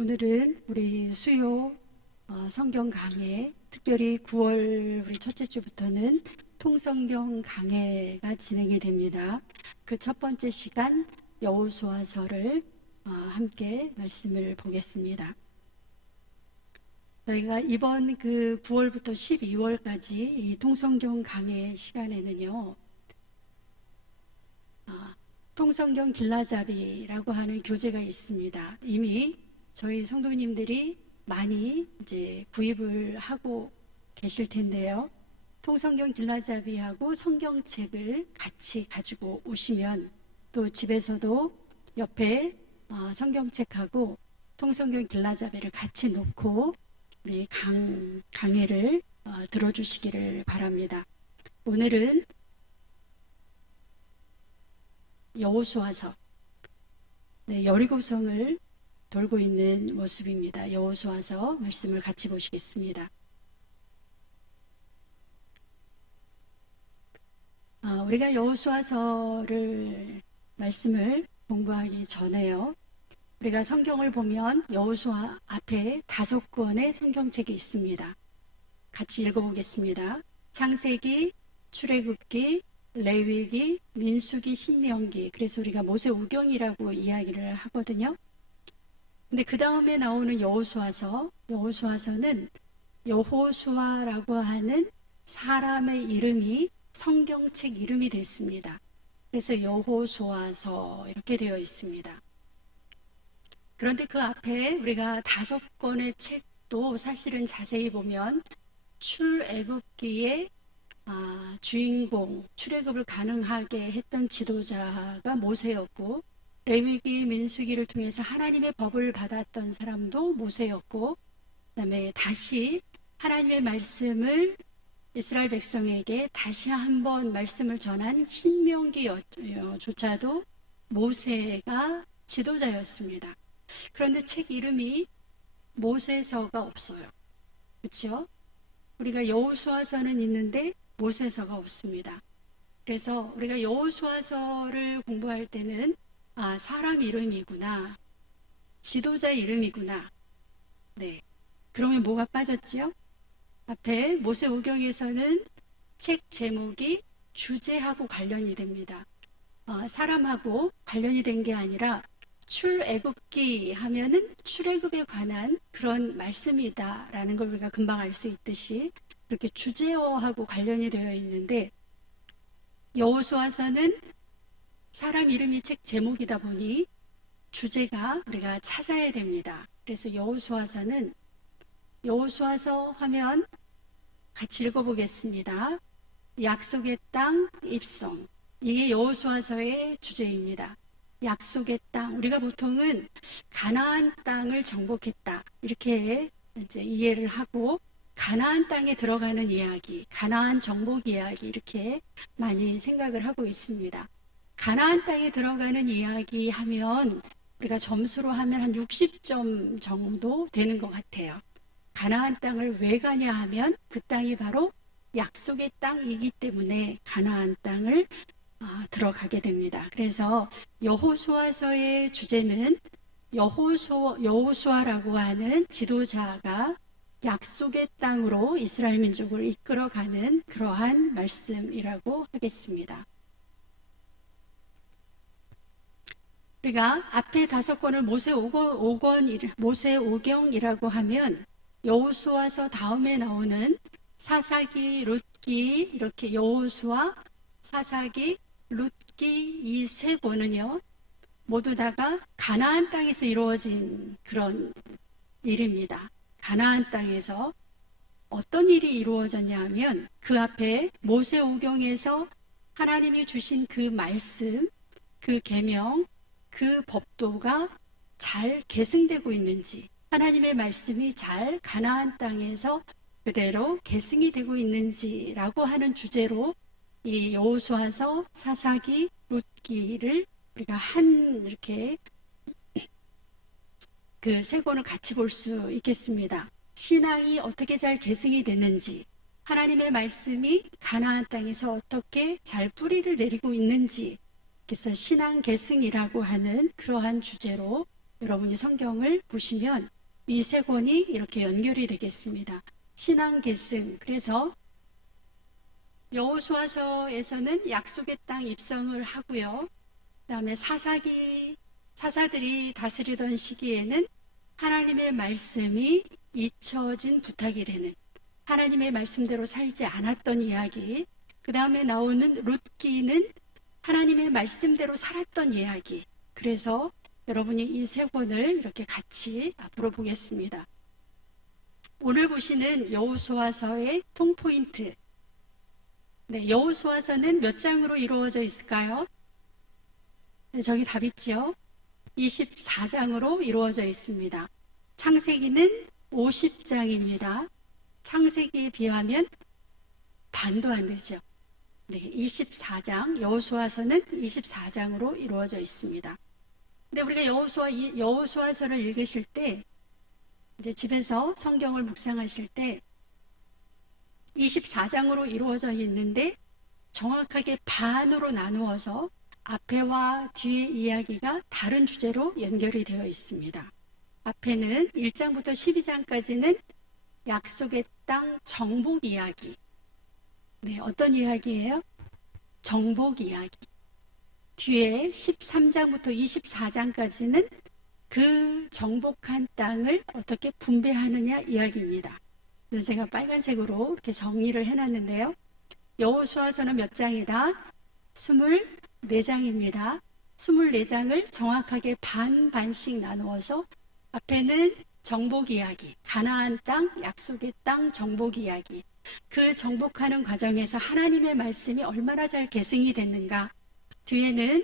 오늘은 우리 수요 성경 강해, 특별히 9월 우리 첫째 주부터는 통성경 강해가 진행이 됩니다. 그 첫 번째 시간 여호수아서를 함께 말씀을 보겠습니다. 저희가 이번 그 9월부터 12월까지 이 통성경 강해 시간에는요, 통성경 길라잡이라고 하는 교재가 있습니다. 이미 저희 성도님들이 많이 이제 구입을 하고 계실 텐데요. 통성경 길라잡이하고 성경책을 같이 가지고 오시면 또 집에서도 옆에 성경책하고 통성경 길라잡이를 같이 놓고 우리 강해를 들어주시기를 바랍니다. 오늘은 여호수아서, 여리고성을 돌고 있는 모습입니다. 여호수아서 말씀을 같이 보시겠습니다. 우리가 여호수아서를 말씀을 공부하기 전에요, 우리가 성경을 보면 여호수아 앞에 5권의 성경책이 있습니다. 같이 읽어보겠습니다. 창세기, 출애굽기, 레위기, 민수기, 신명기. 그래서 우리가 모세오경이라고 이야기를 하거든요. 근데 그 다음에 나오는 여호수아서는 여호수아라고 하는 사람의 이름이 성경책 이름이 됐습니다. 그래서 여호수아서 이렇게 되어 있습니다. 그런데 그 앞에 우리가 5권의 책도 사실은 자세히 보면 출애굽기의 주인공, 출애굽을 가능하게 했던 지도자가 모세였고, 레위기, 민수기를 통해서 하나님의 법을 받았던 사람도 모세였고, 그 다음에 다시 하나님의 말씀을 이스라엘 백성에게 다시 한번 말씀을 전한 신명기조차도 모세가 지도자였습니다. 그런데 책 이름이 모세서가 없어요. 그렇죠? 우리가 여호수아서는 있는데 모세서가 없습니다. 그래서 우리가 여호수아서를 공부할 때는 사람 이름이구나, 지도자 이름이구나. 네. 그러면 뭐가 빠졌지요? 앞에 모세오경에서는 책 제목이 주제하고 관련이 됩니다. 사람하고 관련이 된 게 아니라 출애굽기 하면은 출애굽에 관한 그런 말씀이다라는 걸 우리가 금방 알 수 있듯이 이렇게 주제어하고 관련이 되어 있는데, 여호수아서는 사람 이름이 책 제목이다 보니 주제가 우리가 찾아야 됩니다. 그래서 여호수아서는, 여호수아서 하면 같이 읽어보겠습니다. 약속의 땅 입성. 이게 여호수아서의 주제입니다. 약속의 땅. 우리가 보통은 가나안 땅을 정복했다, 이렇게 이제 이해를 하고, 가나안 땅에 들어가는 이야기, 가나안 정복 이야기, 이렇게 많이 생각을 하고 있습니다. 가나안 땅에 들어가는 이야기 하면 우리가 점수로 하면 한 60점 정도 되는 것 같아요. 가나안 땅을 왜 가냐 하면 그 땅이 바로 약속의 땅이기 때문에 가나안 땅을 들어가게 됩니다. 그래서 여호수아서의 주제는 여호수아라고 하는 지도자가 약속의 땅으로 이스라엘 민족을 이끌어가는 그러한 말씀이라고 하겠습니다. 우리가 앞에 5권을 모세오경이라고 하면 여호수아서 다음에 나오는 사사기, 룻기, 이렇게 여호수아, 사사기, 룻기 이 3권은요 모두 다가 가나안 땅에서 이루어진 그런 일입니다. 가나안 땅에서 어떤 일이 이루어졌냐 하면 그 앞에 모세오경에서 하나님이 주신 그 말씀, 그 계명, 그 법도가 잘 계승되고 있는지, 하나님의 말씀이 잘 가나안 땅에서 그대로 계승이 되고 있는지라고 하는 주제로 이 여호수아서, 사사기, 룻기를 우리가 이렇게 그 3권을 같이 볼 수 있겠습니다. 신앙이 어떻게 잘 계승이 됐는지, 하나님의 말씀이 가나안 땅에서 어떻게 잘 뿌리를 내리고 있는지, 그래서 신앙 계승이라고 하는 그러한 주제로 여러분이 성경을 보시면 이 세 권이 이렇게 연결이 되겠습니다. 신앙 계승. 그래서 여호수아서에서는 약속의 땅 입성을 하고요. 그다음에 사사들이 다스리던 시기에는 하나님의 말씀이 잊혀진 부탁이 되는, 하나님의 말씀대로 살지 않았던 이야기. 그 다음에 나오는 룻기는 하나님의 말씀대로 살았던 이야기. 그래서 여러분이 이 세 권을 이렇게 같이 앞으로 보겠습니다. 오늘 보시는 여호수아서의 통포인트. 네, 여호수아서는 몇 장으로 이루어져 있을까요? 네, 저기 답 있죠? 24장으로 이루어져 있습니다. 창세기는 50장입니다. 창세기에 비하면 반도 안 되죠. 네, 24장, 여호수아서는 24장으로 이루어져 있습니다. 근데 우리가 여호수아서를 읽으실 때, 이제 집에서 성경을 묵상하실 때 24장으로 이루어져 있는데 정확하게 반으로 나누어서 앞에와 뒤의 이야기가 다른 주제로 연결이 되어 있습니다. 앞에는 1장부터 12장까지는 약속의 땅 정복 이야기. 네, 어떤 이야기예요? 정복 이야기. 뒤에 13장부터 24장까지는 그 정복한 땅을 어떻게 분배하느냐 이야기입니다. 그래서 제가 빨간색으로 이렇게 정리를 해놨는데요. 여호수아서는 몇 장이다? 24장입니다. 24장을 정확하게 반씩 나누어서 앞에는 정복 이야기, 가나안 땅, 약속의 땅 정복 이야기. 그 정복하는 과정에서 하나님의 말씀이 얼마나 잘 계승이 됐는가. 뒤에는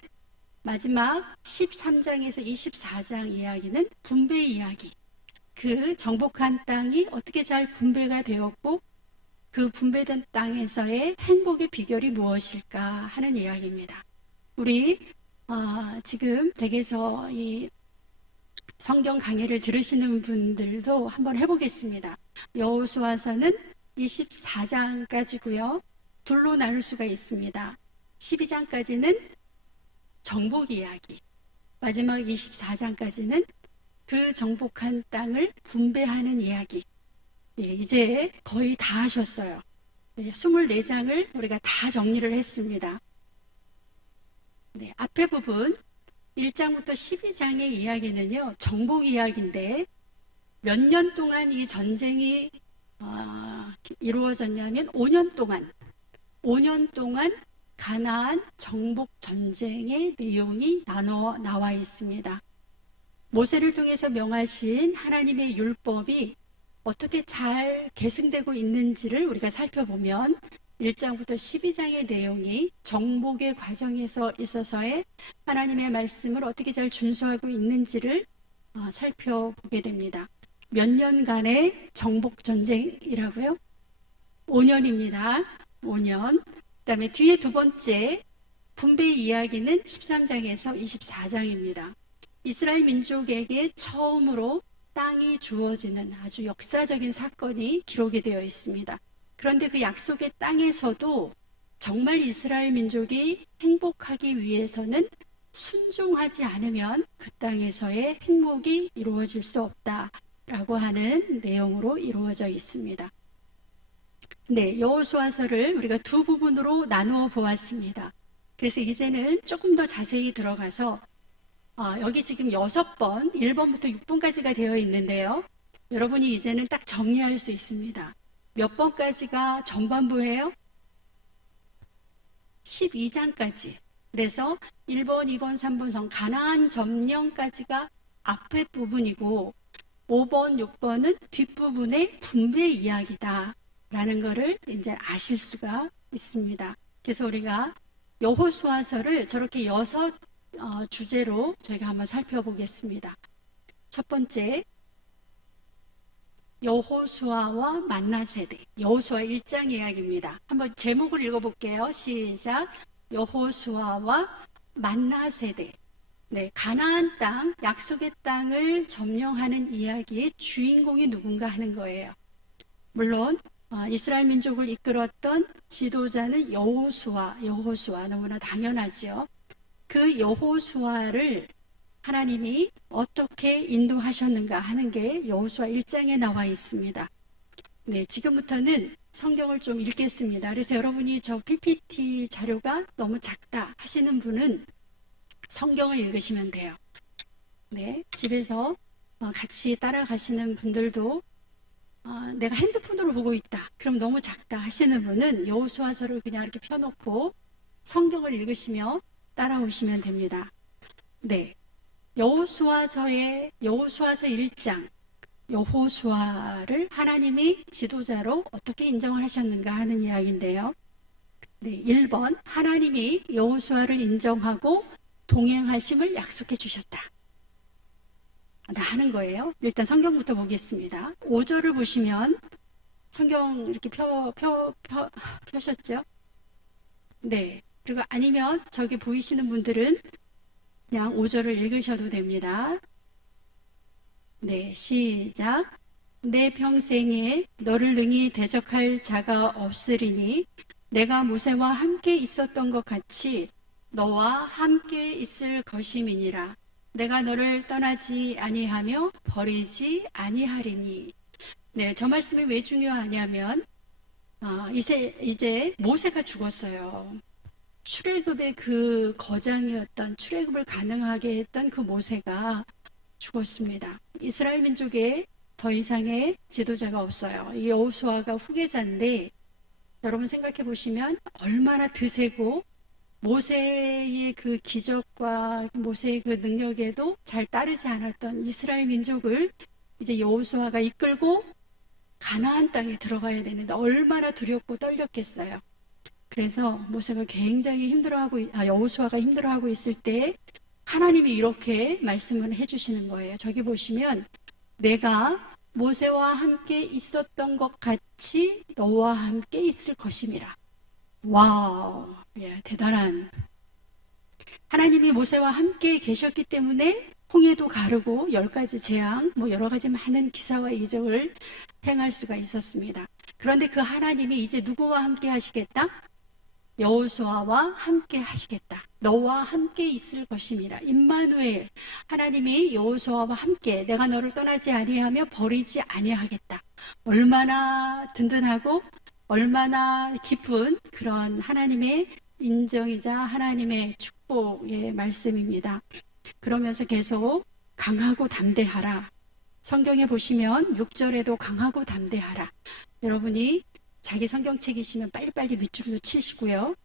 마지막 13장에서 24장 이야기는 분배 이야기. 그 정복한 땅이 어떻게 잘 분배가 되었고 그 분배된 땅에서의 행복의 비결이 무엇일까 하는 이야기입니다. 우리 지금 댁에서 이 성경 강의를 들으시는 분들도 한번 해보겠습니다. 여호수아서는 24장까지고요. 둘로 나눌 수가 있습니다. 12장까지는 정복 이야기, 마지막 24장까지는 그 정복한 땅을 분배하는 이야기. 예, 이제 거의 다 하셨어요. 24장을 우리가 다 정리를 했습니다. 네, 앞에 부분 1장부터 12장의 이야기는요, 정복 이야기인데 몇 년 동안 이 전쟁이 이루어졌냐면 5년 동안 가나안 정복 전쟁의 내용이 나와 있습니다. 모세를 통해서 명하신 하나님의 율법이 어떻게 잘 계승되고 있는지를 우리가 살펴보면 1장부터 12장의 내용이 정복의 과정에서 있어서의 하나님의 말씀을 어떻게 잘 준수하고 있는지를 살펴보게 됩니다. 몇 년간의 정복 전쟁이라고요? 5년입니다. 5년. 그 다음에 뒤에 두 번째 분배 이야기는 13장에서 24장입니다. 이스라엘 민족에게 처음으로 땅이 주어지는 아주 역사적인 사건이 기록이 되어 있습니다. 그런데 그 약속의 땅에서도 정말 이스라엘 민족이 행복하기 위해서는 순종하지 않으면 그 땅에서의 행복이 이루어질 수 없다라고 하는 내용으로 이루어져 있습니다. 네, 여호수아서를 우리가 두 부분으로 나누어 보았습니다. 그래서 이제는 조금 더 자세히 들어가서 여기 지금 6번, 1번부터 6번까지가 되어 있는데요. 여러분이 이제는 딱 정리할 수 있습니다. 몇 번까지가 전반부예요? 12장까지. 그래서 1번, 2번, 3번 성 가나안 점령까지가 앞에 부분이고 5번, 6번은 뒷부분의 분배 이야기다 라는 것을 이제 아실 수가 있습니다. 그래서 우리가 여호수아서를 저렇게 6 주제로 저희가 한번 살펴보겠습니다. 첫 번째, 여호수아와 만나 세대. 여호수아 1장 이야기입니다. 한번 제목을 읽어볼게요. 시작. 여호수아와 만나 세대. 네, 가나안 땅, 약속의 땅을 점령하는 이야기의 주인공이 누군가 하는 거예요. 물론 이스라엘 민족을 이끌었던 지도자는 여호수아 너무나 당연하죠. 그 여호수아를 하나님이 어떻게 인도하셨는가 하는 게 여호수아 1장에 나와 있습니다. 네, 지금부터는 성경을 좀 읽겠습니다. 그래서 여러분이 저 PPT 자료가 너무 작다 하시는 분은 성경을 읽으시면 돼요. 네, 집에서 같이 따라가시는 분들도 내가 핸드폰으로 보고 있다, 그럼 너무 작다 하시는 분은 여호수아서를 그냥 이렇게 펴놓고 성경을 읽으시며 따라오시면 됩니다. 네, 여호수아서 1장, 여호수아를 하나님이 지도자로 어떻게 인정을 하셨는가 하는 이야기인데요. 네, 1번, 하나님이 여호수아를 인정하고 동행하심을 약속해 주셨다 하는 거예요. 일단 성경부터 보겠습니다. 5절을 보시면, 성경 이렇게 펴셨죠? 네, 그리고 아니면 저기 보이시는 분들은 그냥 5절을 읽으셔도 됩니다. 네, 시작. 내 평생에 너를 능히 대적할 자가 없으리니 내가 모세와 함께 있었던 것 같이 너와 함께 있을 것임이니라. 내가 너를 떠나지 아니하며 버리지 아니하리니. 네, 저 말씀이 왜 중요하냐면 이제 모세가 죽었어요. 출애굽의 그 거장이었던, 출애굽을 가능하게 했던 그 모세가 죽었습니다. 이스라엘 민족에 더 이상의 지도자가 없어요. 이 여호수아가 후계자인데, 여러분 생각해 보시면 얼마나 드세고 모세의 그 기적과 모세의 그 능력에도 잘 따르지 않았던 이스라엘 민족을 이제 여호수아가 이끌고 가나안 땅에 들어가야 되는데 얼마나 두렵고 떨렸겠어요. 그래서 모세가 굉장히 여호수아가 힘들어하고 있을 때 하나님이 이렇게 말씀을 해주시는 거예요. 저기 보시면 내가 모세와 함께 있었던 것 같이 너와 함께 있을 것임이라. 와우, 예, 대단한. 하나님이 모세와 함께 계셨기 때문에 홍해도 가르고 10가지 재앙, 여러 가지 많은 기사와 이적을 행할 수가 있었습니다. 그런데 그 하나님이 이제 누구와 함께 하시겠다? 여호수아와 함께 하시겠다. 너와 함께 있을 것임이라. 임마누엘, 하나님이 여호수아와 함께 내가 너를 떠나지 아니하며 버리지 아니하겠다. 얼마나 든든하고 얼마나 깊은 그런 하나님의 인정이자 하나님의 축복의 말씀입니다. 그러면서 계속 강하고 담대하라. 성경에 보시면 6절에도 강하고 담대하라. 여러분이 자기 성경책이시면 빨리빨리 밑줄로 치시고요.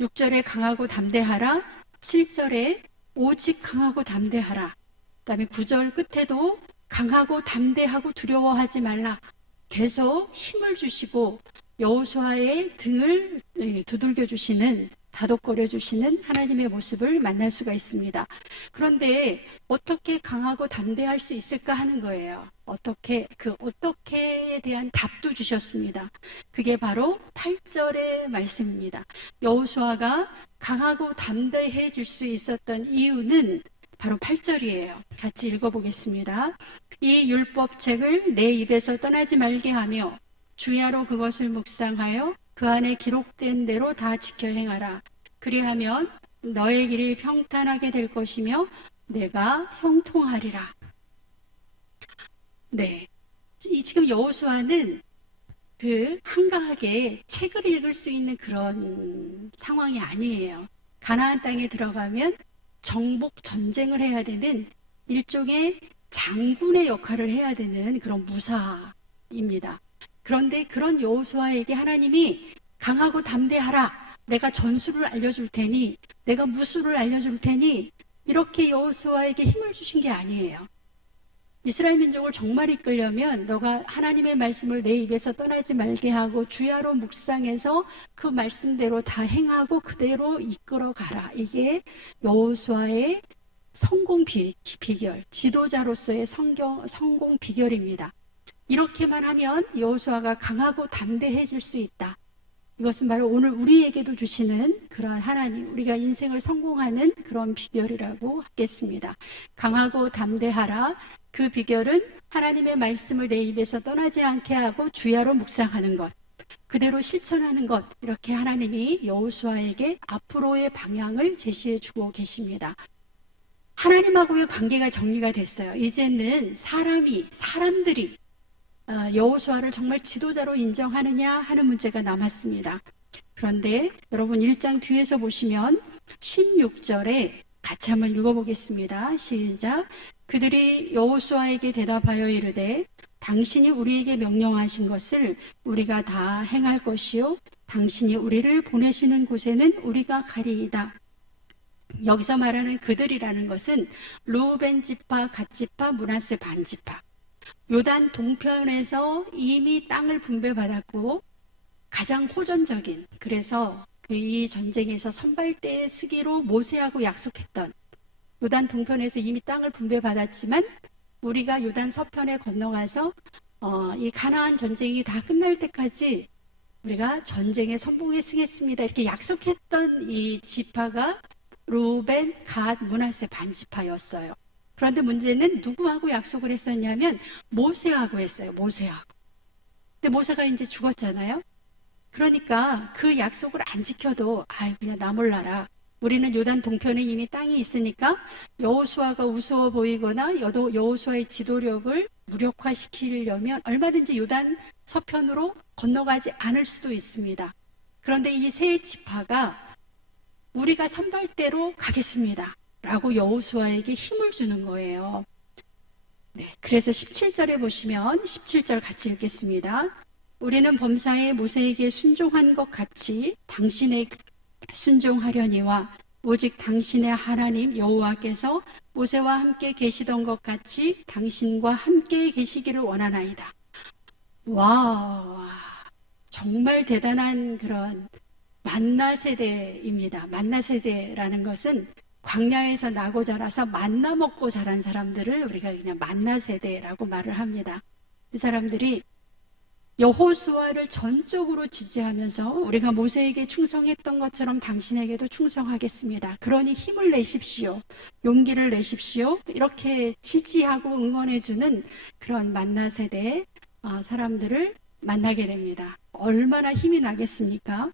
6절에 강하고 담대하라. 7절에 오직 강하고 담대하라. 그 다음에 9절 끝에도 강하고 담대하고 두려워하지 말라. 계속 힘을 주시고 여호수아의 등을 두들겨 주시는, 다독거려 주시는 하나님의 모습을 만날 수가 있습니다. 그런데 어떻게 강하고 담대할 수 있을까 하는 거예요. 어떻게에 대한 답도 주셨습니다. 그게 바로 8절의 말씀입니다. 여호수아가 강하고 담대해질 수 있었던 이유는 바로 8절이에요. 같이 읽어보겠습니다. 이 율법책을 내 입에서 떠나지 말게 하며 주야로 그것을 묵상하여 그 안에 기록된 대로 다 지켜 행하라. 그리하면 너의 길이 평탄하게 될 것이며 내가 형통하리라. 네, 지금 여호수아는 한가하게 책을 읽을 수 있는 그런 상황이 아니에요. 가나안 땅에 들어가면 정복 전쟁을 해야 되는 일종의 장군의 역할을 해야 되는 그런 무사입니다. 그런데 그런 여호수아에게 하나님이 강하고 담대하라. 내가 전술을 알려줄 테니, 내가 무술을 알려줄 테니, 이렇게 여호수아에게 힘을 주신 게 아니에요. 이스라엘 민족을 정말 이끌려면 너가 하나님의 말씀을 내 입에서 떠나지 말게 하고 주야로 묵상해서 그 말씀대로 다 행하고 그대로 이끌어 가라. 이게 여호수아의 성공 비결, 지도자로서의 성공 비결입니다. 이렇게만 하면 여호수아가 강하고 담대해질 수 있다. 이것은 바로 오늘 우리에게도 주시는 그런 하나님, 우리가 인생을 성공하는 그런 비결이라고 하겠습니다. 강하고 담대하라. 그 비결은 하나님의 말씀을 내 입에서 떠나지 않게 하고 주야로 묵상하는 것, 그대로 실천하는 것, 이렇게 하나님이 여호수아에게 앞으로의 방향을 제시해 주고 계십니다. 하나님하고의 관계가 정리가 됐어요. 이제는 사람들이 여호수아를 정말 지도자로 인정하느냐 하는 문제가 남았습니다. 그런데 여러분 1장 뒤에서 보시면 16절에 같이 한번 읽어보겠습니다. 시작. 그들이 여호수아에게 대답하여 이르되 당신이 우리에게 명령하신 것을 우리가 다 행할 것이요 당신이 우리를 보내시는 곳에는 우리가 가리이다. 여기서 말하는 그들이라는 것은 르우벤 지파, 갓 지파, 므낫세 반 지파. 요단 동편에서 이미 땅을 분배받았고 가장 호전적인, 그래서 이 전쟁에서 선발대에 쓰기로 모세하고 약속했던, 요단 동편에서 이미 땅을 분배받았지만 우리가 요단 서편에 건너가서 이 가나안 전쟁이 다 끝날 때까지 우리가 전쟁에 선봉에 쓰겠습니다 이렇게 약속했던 이 지파가 르우벤, 갓, 므낫세 반 지파였어요. 그런데 문제는 누구하고 약속을 했었냐면 모세하고 했어요. 모세하고. 근데 모세가 이제 죽었잖아요. 그러니까 그 약속을 안 지켜도 그냥 나 몰라라. 우리는 요단 동편에 이미 땅이 있으니까 여호수아가 우스워 보이거나 여호수아의 지도력을 무력화시키려면 얼마든지 요단 서편으로 건너가지 않을 수도 있습니다. 그런데 이 세 지파가 우리가 선발대로 가겠습니다 라고 여호수아에게 힘을 주는 거예요. 네, 그래서 17절에 보시면 17절 같이 읽겠습니다. 우리는 범사에 모세에게 순종한 것 같이 당신의 순종하려니와 오직 당신의 하나님 여호와께서 모세와 함께 계시던 것 같이 당신과 함께 계시기를 원하나이다. 와, 정말 대단한 그런 만나 세대입니다. 만나 세대라는 것은 광야에서 나고 자라서 만나 먹고 자란 사람들을 우리가 그냥 만나 세대라고 말을 합니다. 이 사람들이 여호수아를 전적으로 지지하면서 우리가 모세에게 충성했던 것처럼 당신에게도 충성하겠습니다. 그러니 힘을 내십시오. 용기를 내십시오. 이렇게 지지하고 응원해주는 그런 만나 세대의 사람들을 만나게 됩니다. 얼마나 힘이 나겠습니까?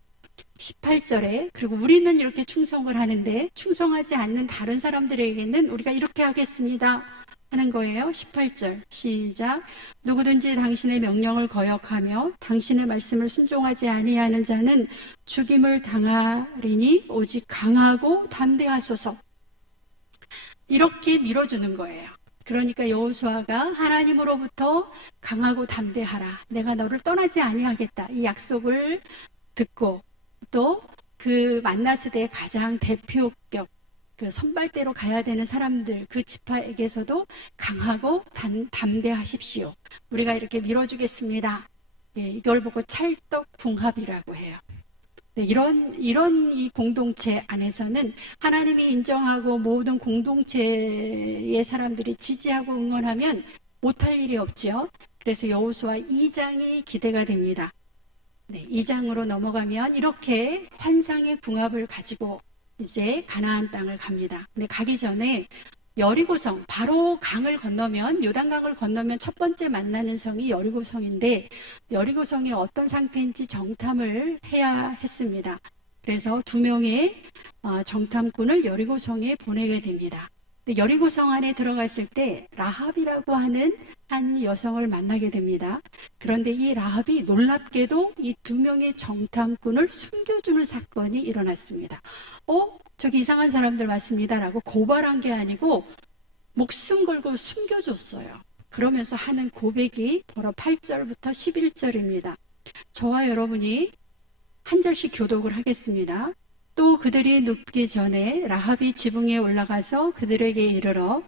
18절에 그리고 우리는 이렇게 충성을 하는데 충성하지 않는 다른 사람들에게는 우리가 이렇게 하겠습니다 하는 거예요. 18절 시작. 누구든지 당신의 명령을 거역하며 당신의 말씀을 순종하지 아니하는 자는 죽임을 당하리니 오직 강하고 담대하소서. 이렇게 밀어주는 거예요. 그러니까 여호수아가 하나님으로부터 강하고 담대하라, 내가 너를 떠나지 아니하겠다, 이 약속을 듣고 또 그 만나 세대의 가장 대표격 그 선발대로 가야 되는 사람들, 그 지파에게서도 강하고 담대하십시오. 우리가 이렇게 밀어주겠습니다. 예, 이걸 보고 찰떡궁합이라고 해요. 네, 이런 이 공동체 안에서는 하나님이 인정하고 모든 공동체의 사람들이 지지하고 응원하면 못할 일이 없죠. 그래서 여호수아 2장이 기대가 됩니다. 네, 2장으로 넘어가면 이렇게 환상의 궁합을 가지고 이제 가나안 땅을 갑니다. 근데 가기 전에 여리고성, 바로 강을 건너면, 요단강을 건너면 첫 번째 만나는 성이 여리고성인데 여리고성이 어떤 상태인지 정탐을 해야 했습니다. 그래서 2명의 정탐꾼을 여리고성에 보내게 됩니다. 여리고성 안에 들어갔을 때 라합이라고 하는 한 여성을 만나게 됩니다. 그런데 이 라합이 놀랍게도 이 2명의 정탐꾼을 숨겨주는 사건이 일어났습니다. 저기 이상한 사람들 왔습니다 라고 고발한 게 아니고 목숨 걸고 숨겨줬어요. 그러면서 하는 고백이 바로 8절부터 11절입니다. 저와 여러분이 한 절씩 교독을 하겠습니다. 또 그들이 눕기 전에 라합이 지붕에 올라가서 그들에게 이르러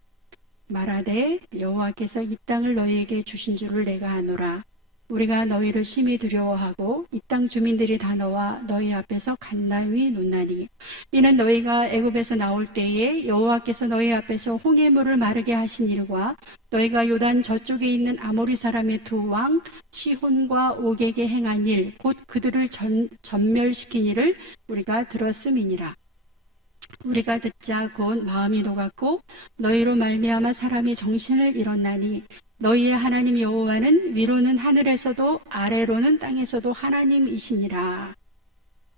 말하되 여호와께서 이 땅을 너희에게 주신 줄을 내가 아노라. 우리가 너희를 심히 두려워하고 이 땅 주민들이 다 너와 너희 앞에서 간담이 놓나니 이는 너희가 애굽에서 나올 때에 여호와께서 너희 앞에서 홍해물을 마르게 하신 일과 너희가 요단 저쪽에 있는 아모리 사람의 2왕 시혼과 옥에게 행한 일 곧 그들을 전멸시킨 일을 우리가 들었음이니라. 우리가 듣자 곧 마음이 녹았고 너희로 말미암아 사람이 정신을 잃었나니 너희의 하나님 여호와는 위로는 하늘에서도 아래로는 땅에서도 하나님이시니라.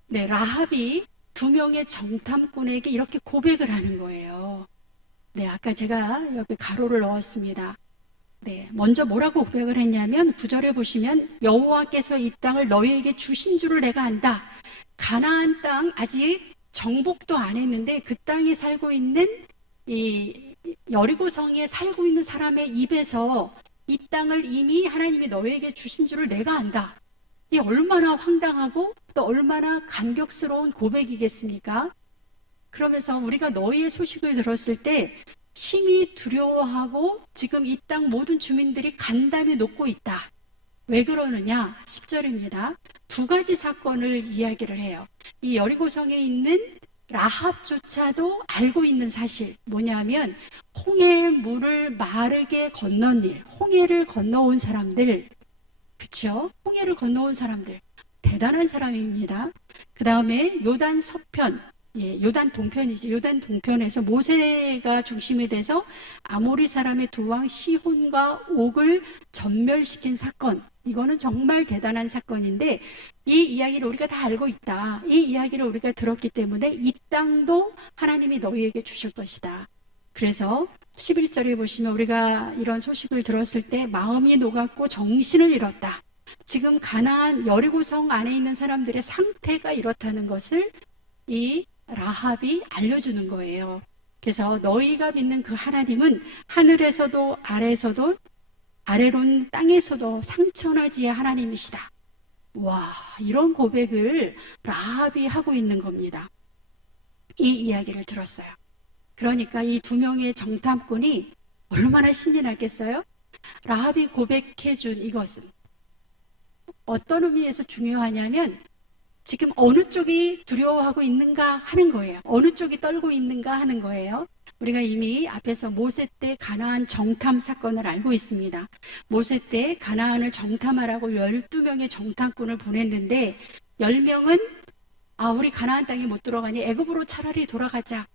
네, 라합이 2명의 정탐꾼에게 이렇게 고백을 하는 거예요. 네, 아까 제가 여기 가로를 넣었습니다. 네, 먼저 뭐라고 고백을 했냐면 9절에 보시면 여호와께서 이 땅을 너희에게 주신 줄을 내가 안다. 가나안 땅 아직 정복도 안 했는데 그 땅에 살고 있는 이 여리고성에 살고 있는 사람의 입에서 이 땅을 이미 하나님이 너희에게 주신 줄을 내가 안다. 이 얼마나 황당하고 또 얼마나 감격스러운 고백이겠습니까? 그러면서 우리가 너희의 소식을 들었을 때 심히 두려워하고 지금 이 땅 모든 주민들이 간담이 녹고 있다. 왜 그러느냐? 10절입니다. 두 가지 사건을 이야기를 해요. 이 여리고성에 있는 라합조차도 알고 있는 사실 뭐냐면 홍해의 물을 마르게 건넌 일, 홍해를 건너온 사람들, 그쵸? 홍해를 건너온 사람들 대단한 사람입니다. 그 다음에 요단 서편, 요단 동편이지. 요단 동편에서 모세가 중심이 돼서 아모리 사람의 두 왕 시혼과 옥을 전멸시킨 사건. 이거는 정말 대단한 사건인데 이 이야기를 우리가 다 알고 있다. 이 이야기를 우리가 들었기 때문에 이 땅도 하나님이 너희에게 주실 것이다. 그래서 11절에 보시면 우리가 이런 소식을 들었을 때 마음이 녹았고 정신을 잃었다. 지금 가나안 여리고성 안에 있는 사람들의 상태가 이렇다는 것을 이 라합이 알려주는 거예요. 그래서 너희가 믿는 그 하나님은 하늘에서도 아래에서도 아래로는 땅에서도 상천하지의 하나님이시다. 와, 이런 고백을 라합이 하고 있는 겁니다. 이 이야기를 들었어요. 그러니까 이 두 명의 정탐꾼이 얼마나 신이 났겠어요? 라합이 고백해준 이것은 어떤 의미에서 중요하냐면 지금 어느 쪽이 두려워하고 있는가 하는 거예요. 어느 쪽이 떨고 있는가 하는 거예요. 우리가 이미 앞에서 모세 때 가나안 정탐 사건을 알고 있습니다. 모세 때 가나안을 정탐하라고 12명의 정탐꾼을 보냈는데 10명은 우리 가나안 땅에 못 들어가니 애굽으로 차라리 돌아가자.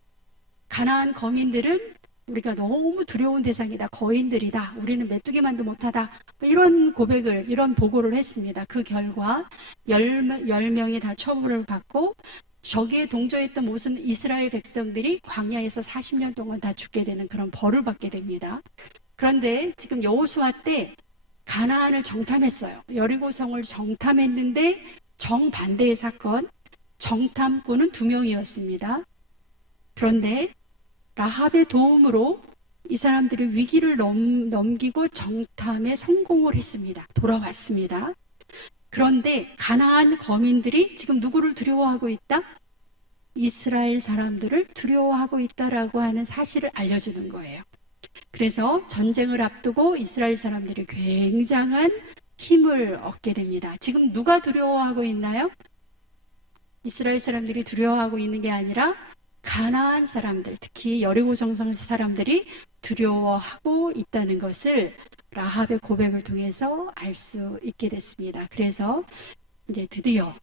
가나안 거민들은 우리가 너무 두려운 대상이다. 거인들이다. 우리는 메뚜기만도 못하다. 이런 고백을, 이런 보고를 했습니다. 그 결과 10명이 다 처벌을 받고 저기에 동조했던 모든 이스라엘 백성들이 광야에서 40년 동안 다 죽게 되는 그런 벌을 받게 됩니다. 그런데 지금 여호수아 때 가나안을 정탐했어요. 여리고성을 정탐했는데 정반대의 사건, 정탐꾼은 2명이었습니다. 그런데 라합의 도움으로 이 사람들이 위기를 넘기고 정탐에 성공을 했습니다. 돌아왔습니다. 그런데 가나안 거민들이 지금 누구를 두려워하고 있다? 이스라엘 사람들을 두려워하고 있다라고 하는 사실을 알려주는 거예요. 그래서 전쟁을 앞두고 이스라엘 사람들이 굉장한 힘을 얻게 됩니다. 지금 누가 두려워하고 있나요? 이스라엘 사람들이 두려워하고 있는 게 아니라 가나안 사람들, 특히 여리고성 사람들이 두려워하고 있다는 것을 라합의 고백을 통해서 알 수 있게 됐습니다. 그래서 이제 드디어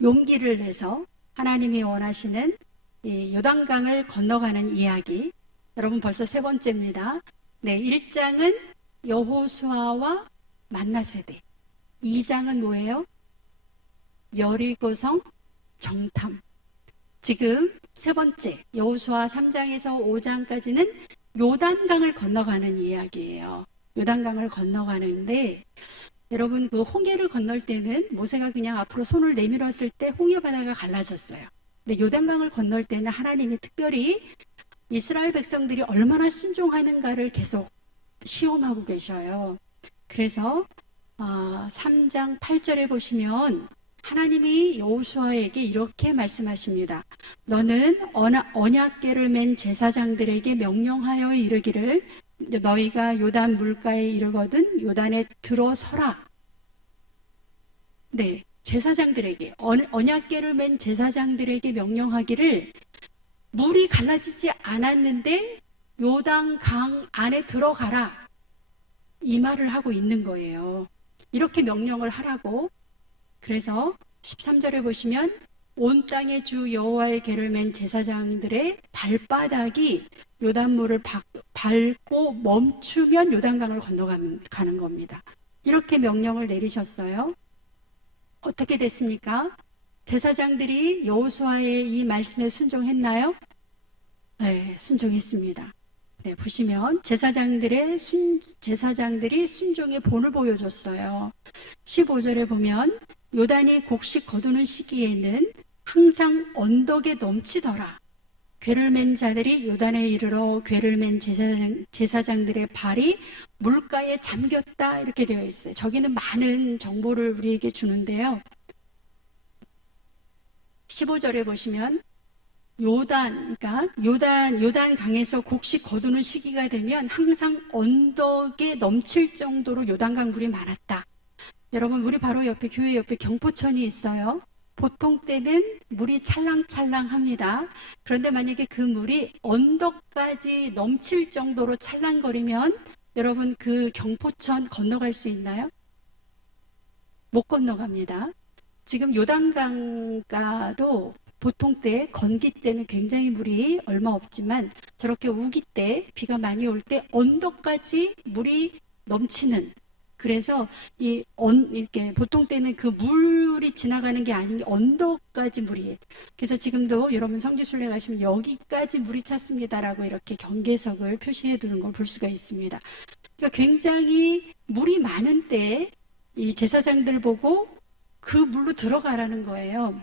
용기를 내서 하나님이 원하시는 이 요단강을 건너가는 이야기. 여러분 벌써 3번째입니다. 네, 1장은 여호수아와 만나세대. 2장은 뭐예요? 여리고성 정탐. 지금 3번째 여호수아 3장에서 5장까지는 요단강을 건너가는 이야기예요. 요단강을 건너가는데 여러분 그 홍해를 건널 때는 모세가 그냥 앞으로 손을 내밀었을 때 홍해 바다가 갈라졌어요. 근데 요단강을 건널 때는 하나님이 특별히 이스라엘 백성들이 얼마나 순종하는가를 계속 시험하고 계셔요. 그래서 3장 8절에 보시면 하나님이 여호수아에게 이렇게 말씀하십니다. 너는 언약궤를 맨 제사장들에게 명령하여 이르기를 너희가 요단 물가에 이르거든 요단에 들어서라. 네, 제사장들에게 언약궤를 맨 제사장들에게 명령하기를 물이 갈라지지 않았는데 요단강 안에 들어가라. 이 말을 하고 있는 거예요. 이렇게 명령을 하라고. 그래서 13절에 보시면 온 땅의 주 여호와의 궤를 맨 제사장들의 발바닥이 요단물을 밟고 멈추면 요단강을 건너가는 겁니다. 이렇게 명령을 내리셨어요. 어떻게 됐습니까? 제사장들이 여호수아의 이 말씀에 순종했나요? 네, 순종했습니다. 네, 보시면 제사장들이 순종의 본을 보여줬어요. 15절에 보면 요단이 곡식 거두는 시기에는 항상 언덕에 넘치더라. 궤를 맨 자들이 요단에 이르러 궤를 맨 제사장들의 발이 물가에 잠겼다 이렇게 되어 있어요. 저기는 많은 정보를 우리에게 주는데요. 15절에 보시면 그러니까 요단 강에서 곡식 거두는 시기가 되면 항상 언덕에 넘칠 정도로 요단강 물이 많았다. 여러분, 우리 바로 옆에 교회 옆에 경포천이 있어요. 보통 때는 물이 찰랑찰랑합니다. 그런데 만약에 그 물이 언덕까지 넘칠 정도로 찰랑거리면 여러분 그 경포천 건너갈 수 있나요? 못 건너갑니다. 지금 요단강가도 보통 때 건기 때는 굉장히 물이 얼마 없지만 저렇게 우기 때 비가 많이 올 때 언덕까지 물이 넘치는, 그래서 이렇게 보통 때는 그 물이 지나가는 게 아닌 게 언덕까지 물이. 그래서 지금도 여러분 성지순례 가시면 여기까지 물이 찼습니다라고 이렇게 경계석을 표시해 두는 걸 볼 수가 있습니다. 그러니까 굉장히 물이 많은 때 이 제사장들 보고 그 물로 들어가라는 거예요.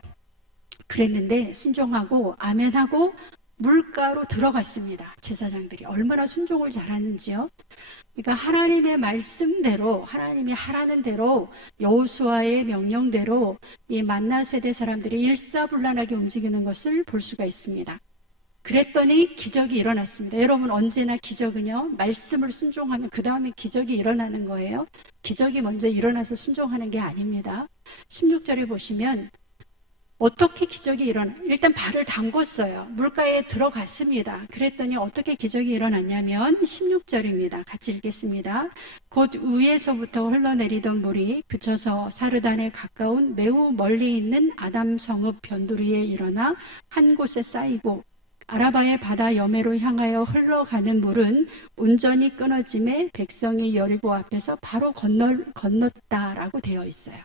그랬는데 순종하고 아멘하고 물가로 들어갔습니다. 제사장들이 얼마나 순종을 잘하는지요. 그러니까 하나님의 말씀대로, 하나님이 하라는 대로, 여호수아의 명령대로 이 만나 세대 사람들이 일사불란하게 움직이는 것을 볼 수가 있습니다. 그랬더니 기적이 일어났습니다. 여러분, 언제나 기적은요, 말씀을 순종하면 그 다음에 기적이 일어나는 거예요. 기적이 먼저 일어나서 순종하는 게 아닙니다. 16절에 보시면 어떻게 기적이 일단 발을 담궜어요. 물가에 들어갔습니다. 그랬더니 어떻게 기적이 일어났냐면 16절입니다. 같이 읽겠습니다. 곧 위에서부터 흘러내리던 물이 그쳐서 사르단에 가까운 매우 멀리 있는 아담 성읍 변두리에 일어나 한 곳에 쌓이고, 아라바의 바다 여매로 향하여 흘러가는 물은 온전히 끊어짐에 백성이 여리고 앞에서 바로 건넜다라고 되어 있어요.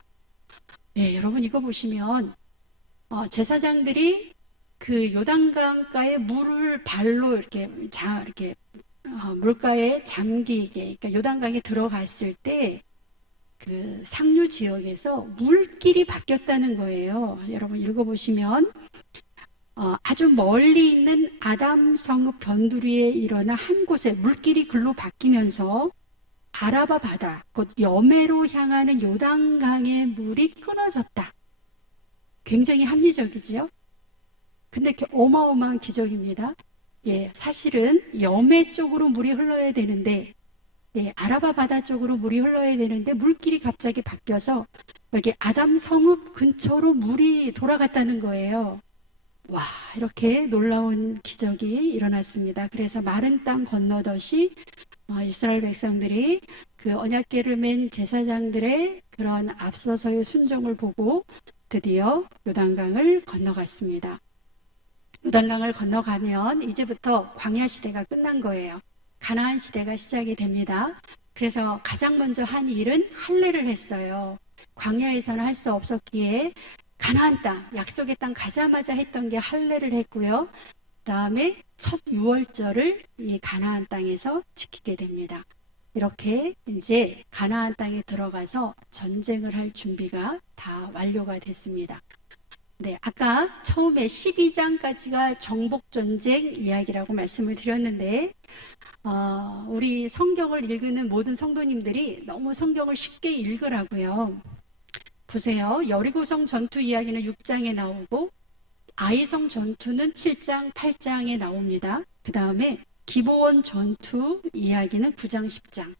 네, 여러분 이거 보시면 제사장들이 그 요단강가에 물을 발로 이렇게 물가에 잠기게, 그러니까 요단강에 들어갔을 때 그 상류 지역에서 물길이 바뀌었다는 거예요. 여러분 읽어보시면 아주 멀리 있는 아담 성읍 변두리에 일어나 한 곳에 물길이 글로 바뀌면서 아라바 바다, 곧 여매로 향하는 요단강의 물이 끊어졌다. 굉장히 합리적이지요? 근데 어마어마한 기적입니다. 예, 사실은 여매 쪽으로 물이 흘러야 되는데, 아라바 바다 쪽으로 물이 흘러야 되는데 물길이 갑자기 바뀌어서 여기 아담 성읍 근처로 물이 돌아갔다는 거예요. 와, 이렇게 놀라운 기적이 일어났습니다. 그래서 마른 땅 건너듯이 이스라엘 백성들이 그 언약궤를 맨 제사장들의 그런 앞서서의 순종을 보고 드디어 요단강을 건너갔습니다. 요단강을 건너가면 이제부터 광야 시대가 끝난 거예요. 가나안 시대가 시작이 됩니다. 그래서 가장 먼저 한 일은 할례를 했어요. 광야에서는 할 수 없었기에 가나안 땅, 약속의 땅 가자마자 했던 게 할례를 했고요. 다음에 첫 유월절을 이 가나안 땅에서 지키게 됩니다. 이렇게 이제 가나안 땅에 들어가서 전쟁을 할 준비가 다 완료가 됐습니다. 네, 아까 처음에 12장까지가 정복전쟁 이야기라고 말씀을 드렸는데 우리 성경을 읽는 모든 성도님들이 너무 성경을 쉽게 읽으라고요. 보세요. 여리고성 전투 이야기는 6장에 나오고 아이성 전투는 7장, 8장에 나옵니다. 그 다음에 기브온 전투 이야기는 9장, 10장.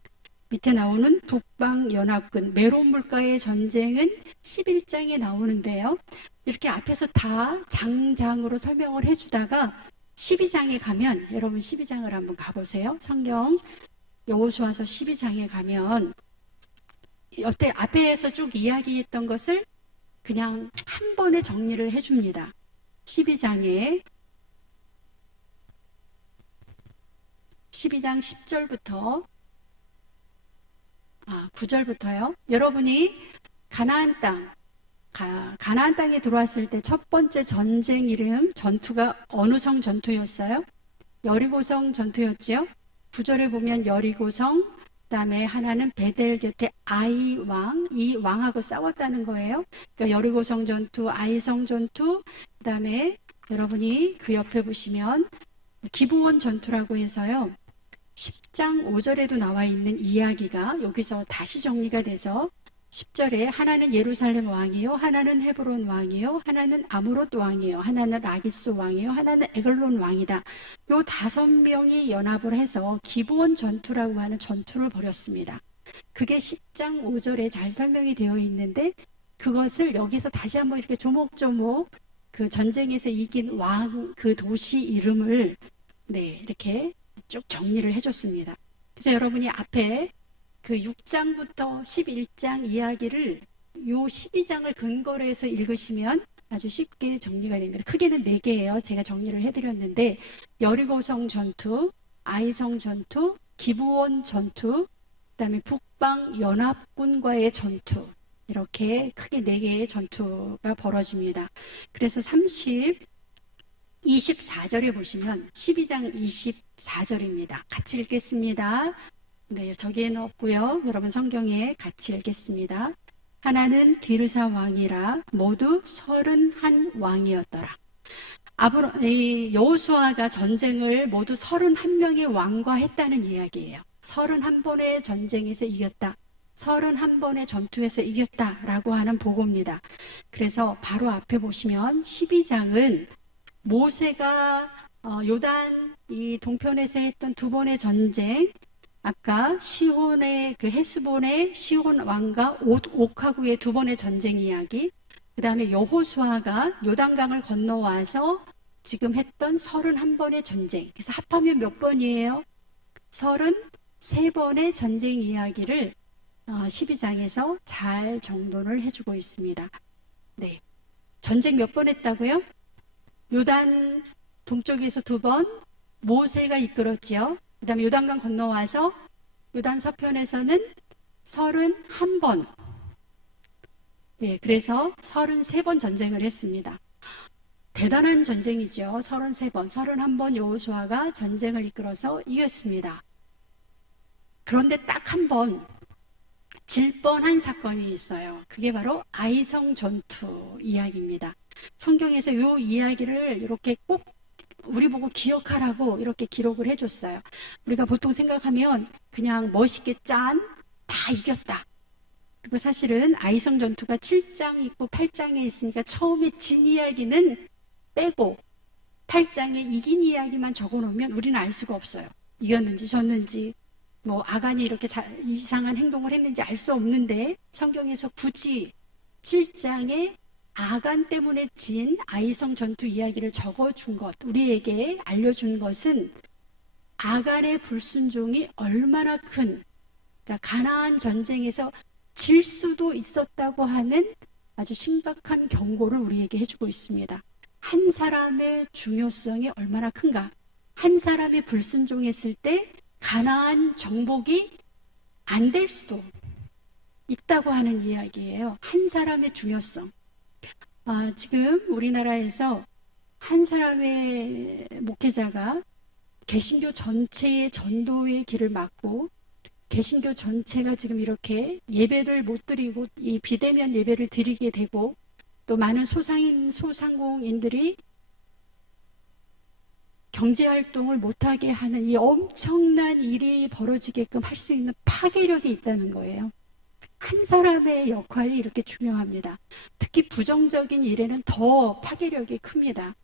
밑에 나오는 북방연합군 메론 물가의 전쟁은 11장에 나오는데요. 이렇게 앞에서 다 장장으로 설명을 해주다가 12장에 가면, 여러분 12장을 한번 가보세요. 성경 여호수아서 12장에 가면 여태 앞에서 쭉 이야기했던 것을 그냥 한 번에 정리를 해줍니다. 12장 10절부터 9절부터요. 여러분이 가나안 땅에 들어왔을 때 첫 번째 전쟁 이름, 전투가 어느 성 전투였어요? 여리고성 전투였지요. 9절에 보면 여리고성, 그다음에 하나는 베델 곁에 아이 왕, 이 왕하고 싸웠다는 거예요. 그러니까 여리고성 전투, 아이성 전투, 그다음에 여러분이 그 옆에 보시면 기브온 전투라고 해서요. 10장 5절에도 나와 있는 이야기가 여기서 다시 정리가 돼서 10절에 하나는 예루살렘 왕이요, 하나는 헤브론 왕이요, 하나는 아무롯 왕이요, 하나는 라기스 왕이요, 하나는 에글론 왕이다. 요 5명이 연합을 해서 기브온 전투라고 하는 전투를 벌였습니다. 그게 10장 5절에 잘 설명이 되어 있는데 그것을 여기서 다시 한번 이렇게 조목조목 그 전쟁에서 이긴 왕, 그 도시 이름을 이렇게 쭉 정리를 해줬습니다. 그래서 여러분이 앞에 그 6장부터 11장 이야기를 요 12장을 근거로 해서 읽으시면 아주 쉽게 정리가 됩니다. 크게는 4개예요. 제가 정리를 해드렸는데 여리고성 전투, 아이성 전투, 기브온 전투, 그다음에 북방 연합군과의 전투, 이렇게 크게 4개의 전투가 벌어집니다. 그래서 24절에 보시면 12장 24절입니다. 같이 읽겠습니다. 네, 저기에는 없고요. 여러분 성경에 같이 읽겠습니다. 하나는 디르사 왕이라 모두 31왕이었더라. 여호수아가 전쟁을 모두 31명의 왕과 했다는 이야기예요. 31번의 전쟁에서 이겼다. 31번의 전투에서 이겼다라고 하는 보고입니다. 그래서 바로 앞에 보시면 12장은 모세가 요단 이 동편에서 했던 2번의 전쟁, 아까 시혼의 그 헤스본의 시혼 왕과 옥하구의 2번의 전쟁 이야기, 그 다음에 여호수아가 요단강을 건너와서 지금 했던 31번의 전쟁, 그래서 합하면 몇 번이에요? 33번의 전쟁 이야기를 12장에서 잘 정돈을 해주고 있습니다. 네, 전쟁 몇 번 했다고요? 요단 동쪽에서 2번 모세가 이끌었지요. 그 다음에 요단강 건너와서 요단 서편에서는 31번, 그래서 33번 전쟁을 했습니다. 대단한 전쟁이죠. 33번, 31번 여호수아가 전쟁을 이끌어서 이겼습니다. 그런데 딱 한 번 질 뻔한 사건이 있어요. 그게 바로 아이성 전투 이야기입니다. 성경에서 이 이야기를 이렇게 꼭 우리 보고 기억하라고 이렇게 기록을 해줬어요. 우리가 보통 생각하면 그냥 멋있게 짠, 다 이겼다. 그리고 사실은 아이성 전투가 7장 있고 8장에 있으니까 처음에 진 이야기는 빼고 8장에 이긴 이야기만 적어놓으면 우리는 알 수가 없어요. 이겼는지 졌는지 뭐 아간이 이렇게 이상한 행동을 했는지 알 수 없는데 성경에서 굳이 7장에 아간 때문에 진 아이성 전투 이야기를 적어준 것, 우리에게 알려준 것은 아간의 불순종이 얼마나 큰 가나안 전쟁에서 질 수도 있었다고 하는 아주 심각한 경고를 우리에게 해주고 있습니다. 한 사람의 중요성이 얼마나 큰가. 한 사람이 불순종했을 때 가나안 정복이 안 될 수도 있다고 하는 이야기예요. 한 사람의 중요성. 지금 우리나라에서 한 사람의 목회자가 개신교 전체의 전도의 길을 막고 개신교 전체가 지금 이렇게 예배를 못 드리고 이 비대면 예배를 드리게 되고 또 많은 소상공인들이 경제활동을 못하게 하는 이 엄청난 일이 벌어지게끔 할 수 있는 파괴력이 있다는 거예요. 한 사람의 역할이 이렇게 중요합니다. 특히 부정적인 일에는 더 파괴력이 큽니다.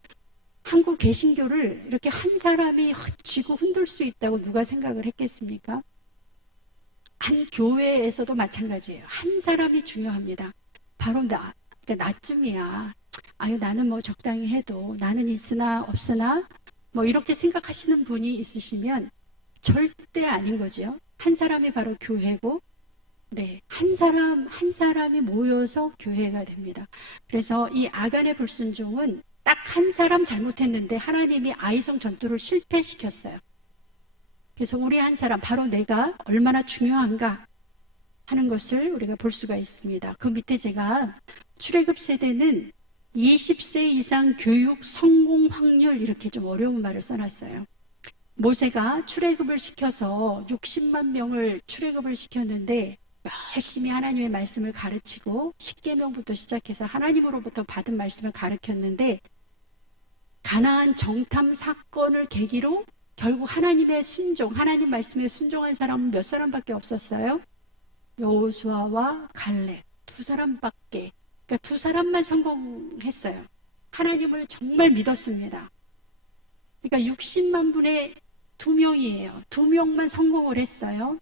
한국 개신교를 이렇게 한 사람이 쥐고 흔들 수 있다고 누가 생각을 했겠습니까? 한 교회에서도 마찬가지예요. 한 사람이 중요합니다. 바로 나쯤이야. 아유, 나는 뭐 적당히 해도 나는 있으나 없으나 뭐 이렇게 생각하시는 분이 있으시면 절대 아닌 거죠. 한 사람이 바로 교회고, 한 사람이 모여서 교회가 됩니다. 그래서 이 아간의 불순종은 딱 한 사람 잘못했는데 하나님이 아이성 전투를 실패시켰어요. 그래서 우리 한 사람, 바로 내가 얼마나 중요한가 하는 것을 우리가 볼 수가 있습니다. 그 밑에 제가 출애굽 세대는 20세 이상 교육 성공 확률, 이렇게 좀 어려운 말을 써놨어요. 모세가 출애굽을 시켜서 60만 명을 출애굽을 시켰는데 열심히 하나님의 말씀을 가르치고 십계명부터 시작해서 하나님으로부터 받은 말씀을 가르쳤는데 가나안 정탐 사건을 계기로 결국 하나님의 순종, 하나님 말씀에 순종한 사람은 몇 사람밖에 없었어요? 여호수아와 갈렙 두 사람밖에. 그러니까 두 사람만 성공했어요. 하나님을 정말 믿었습니다. 그러니까 60만 분의 2명이에요. 2명만 성공을 했어요.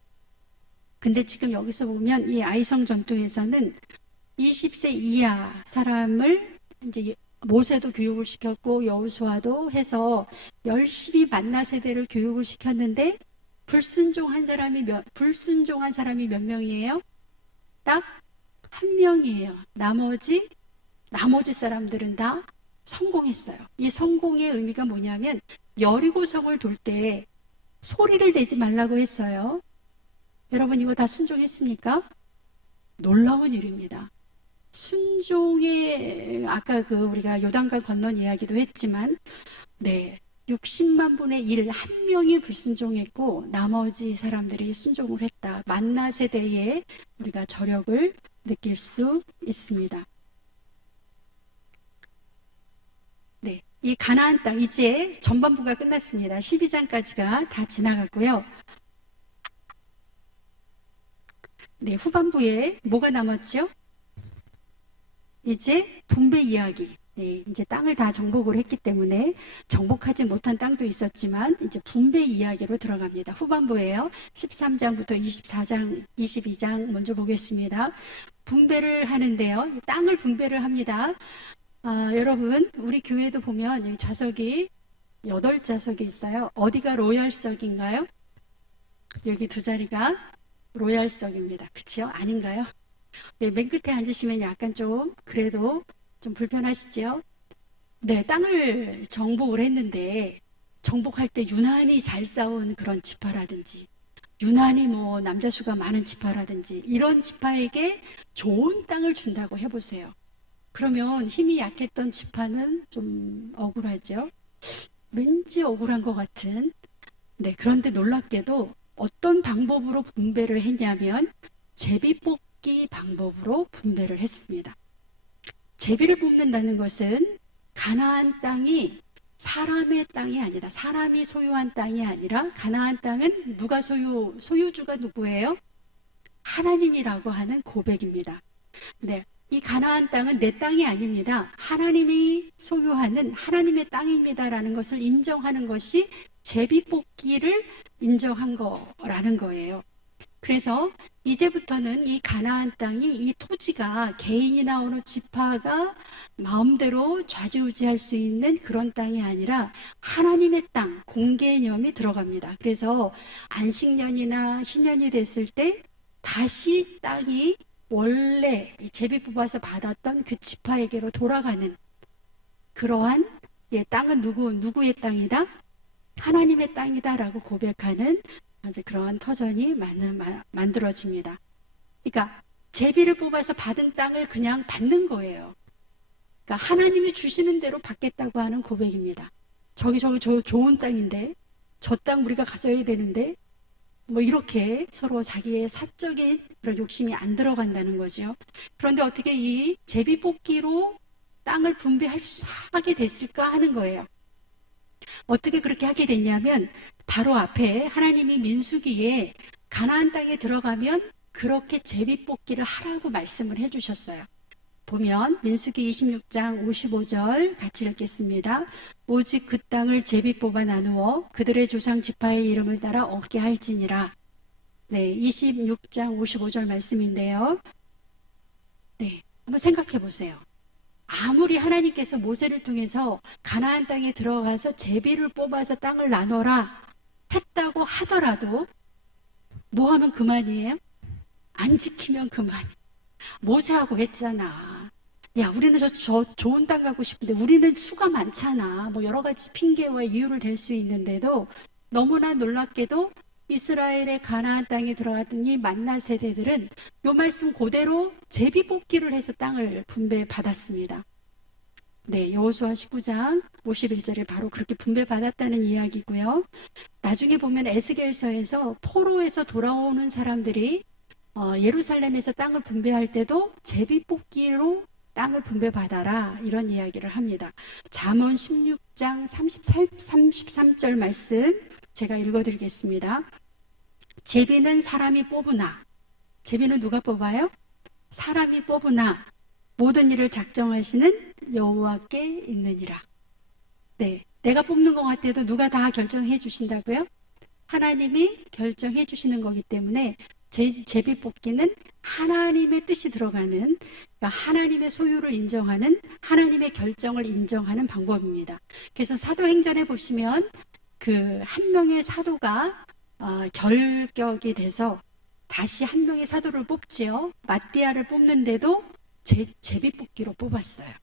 근데 지금 여기서 보면 이 아이성 전투에서는 20세 이하 사람을 이제 모세도 교육을 시켰고 여호수아도 해서 열심히 만나 세대를 교육을 시켰는데 불순종한 사람이 몇 명이에요? 딱 한 명이에요. 나머지 사람들은 다 성공했어요. 이 성공의 의미가 뭐냐면 여리고성을 돌 때 소리를 내지 말라고 했어요. 여러분 이거 다 순종했습니까? 놀라운 일입니다. 순종의 아까 우리가 요단강 건넌 이야기도 했지만 60만 분의 1, 한 명이 불순종했고 나머지 사람들이 순종을 했다. 만나 세대에 우리가 저력을 느낄 수 있습니다. 이 가나안 땅 이제 전반부가 끝났습니다. 12장까지가 다 지나갔고요. 후반부에 뭐가 남았죠? 이제 분배 이야기. 이제 땅을 다 정복을 했기 때문에 정복하지 못한 땅도 있었지만 이제 분배 이야기로 들어갑니다. 후반부에요. 13장부터 24장, 22장 먼저 보겠습니다. 분배를 하는데요. 땅을 분배를 합니다. 여러분 우리 교회도 보면 좌석이 8좌석이 있어요. 어디가 로얄석인가요? 여기 두 자리가 로얄석입니다. 그치요? 아닌가요? 맨 끝에 앉으시면 약간 좀 그래도 좀 불편하시죠? 땅을 정복을 했는데 정복할 때 유난히 잘 싸운 그런 지파라든지 유난히 남자 수가 많은 지파라든지 이런 지파에게 좋은 땅을 준다고 해보세요. 그러면 힘이 약했던 지파는 좀 억울하죠? 왠지 억울한 것 같은. 그런데 놀랍게도 어떤 방법으로 분배를 했냐면 제비뽑기 방법으로 분배를 했습니다. 제비를 뽑는다는 것은 가나안 땅이 사람의 땅이 아니라 사람이 소유한 땅이 아니라 가나안 땅은 누가 소유주가 누구예요? 하나님이라고 하는 고백입니다. 이 가나안 땅은 내 땅이 아닙니다. 하나님이 소유하는 하나님의 땅입니다라는 것을 인정하는 것이 제비뽑기를 인정한 거라는 거예요. 그래서 이제부터는 이 가나안 땅이 이 토지가 개인이나 어느 지파가 마음대로 좌지우지할 수 있는 그런 땅이 아니라 하나님의 땅, 공개념이 들어갑니다. 그래서 안식년이나 희년이 됐을 때 다시 땅이 원래 제비 뽑아서 받았던 그 지파에게로 돌아가는 그러한 땅은 누구의 땅이다? 하나님의 땅이다라고 고백하는 이제 그런 터전이 만들어집니다. 그러니까 제비를 뽑아서 받은 땅을 그냥 받는 거예요. 그러니까 하나님이 주시는 대로 받겠다고 하는 고백입니다. 저기 저 좋은 땅인데 저 땅 우리가 가져야 되는데 이렇게 서로 자기의 사적인 그런 욕심이 안 들어간다는 거죠. 그런데 어떻게 이 제비 뽑기로 땅을 분배하게 됐을까 하는 거예요. 어떻게 그렇게 하게 됐냐면 바로 앞에 하나님이 민수기에 가나안 땅에 들어가면 그렇게 제비 뽑기를 하라고 말씀을 해주셨어요. 보면 민수기 26장 55절 같이 읽겠습니다. 오직 그 땅을 제비 뽑아 나누어 그들의 조상 지파의 이름을 따라 얻게 할지니라. 26장 55절 말씀인데요. 한번 생각해 보세요. 아무리 하나님께서 모세를 통해서 가나안 땅에 들어가서 제비를 뽑아서 땅을 나눠라 했다고 하더라도 뭐 하면 그만이에요? 안 지키면 그만. 모세하고 했잖아. 야, 우리는 저 좋은 땅 가고 싶은데 우리는 수가 많잖아. 여러 가지 핑계와 이유를 댈 수 있는데도 너무나 놀랍게도 이스라엘의 가나안 땅에 들어갔던 이 만나 세대들은 이 말씀 그대로 제비 뽑기를 해서 땅을 분배받았습니다. 네, 여호수아 19장 51절에 바로 그렇게 분배받았다는 이야기고요. 나중에 보면 에스겔서에서 포로에서 돌아오는 사람들이 예루살렘에서 땅을 분배할 때도 제비뽑기로 땅을 분배받아라 이런 이야기를 합니다. 잠언 16장 33절 말씀 제가 읽어드리겠습니다. 제비는 사람이 뽑으나, 제비는 누가 뽑아요? 사람이 뽑으나 모든 일을 작정하시는 여호와께 있느니라. 네, 내가 뽑는 것 같아도 누가 다 결정해 주신다고요? 하나님이 결정해 주시는 거기 때문에 제비 뽑기는 하나님의 뜻이 들어가는, 그러니까 하나님의 소유를 인정하는, 하나님의 결정을 인정하는 방법입니다. 그래서 사도행전에 보시면 그 한 명의 사도가 결격이 돼서 다시 한 명의 사도를 뽑지요. 마띠아를 뽑는데도 제비 뽑기로 뽑았어요.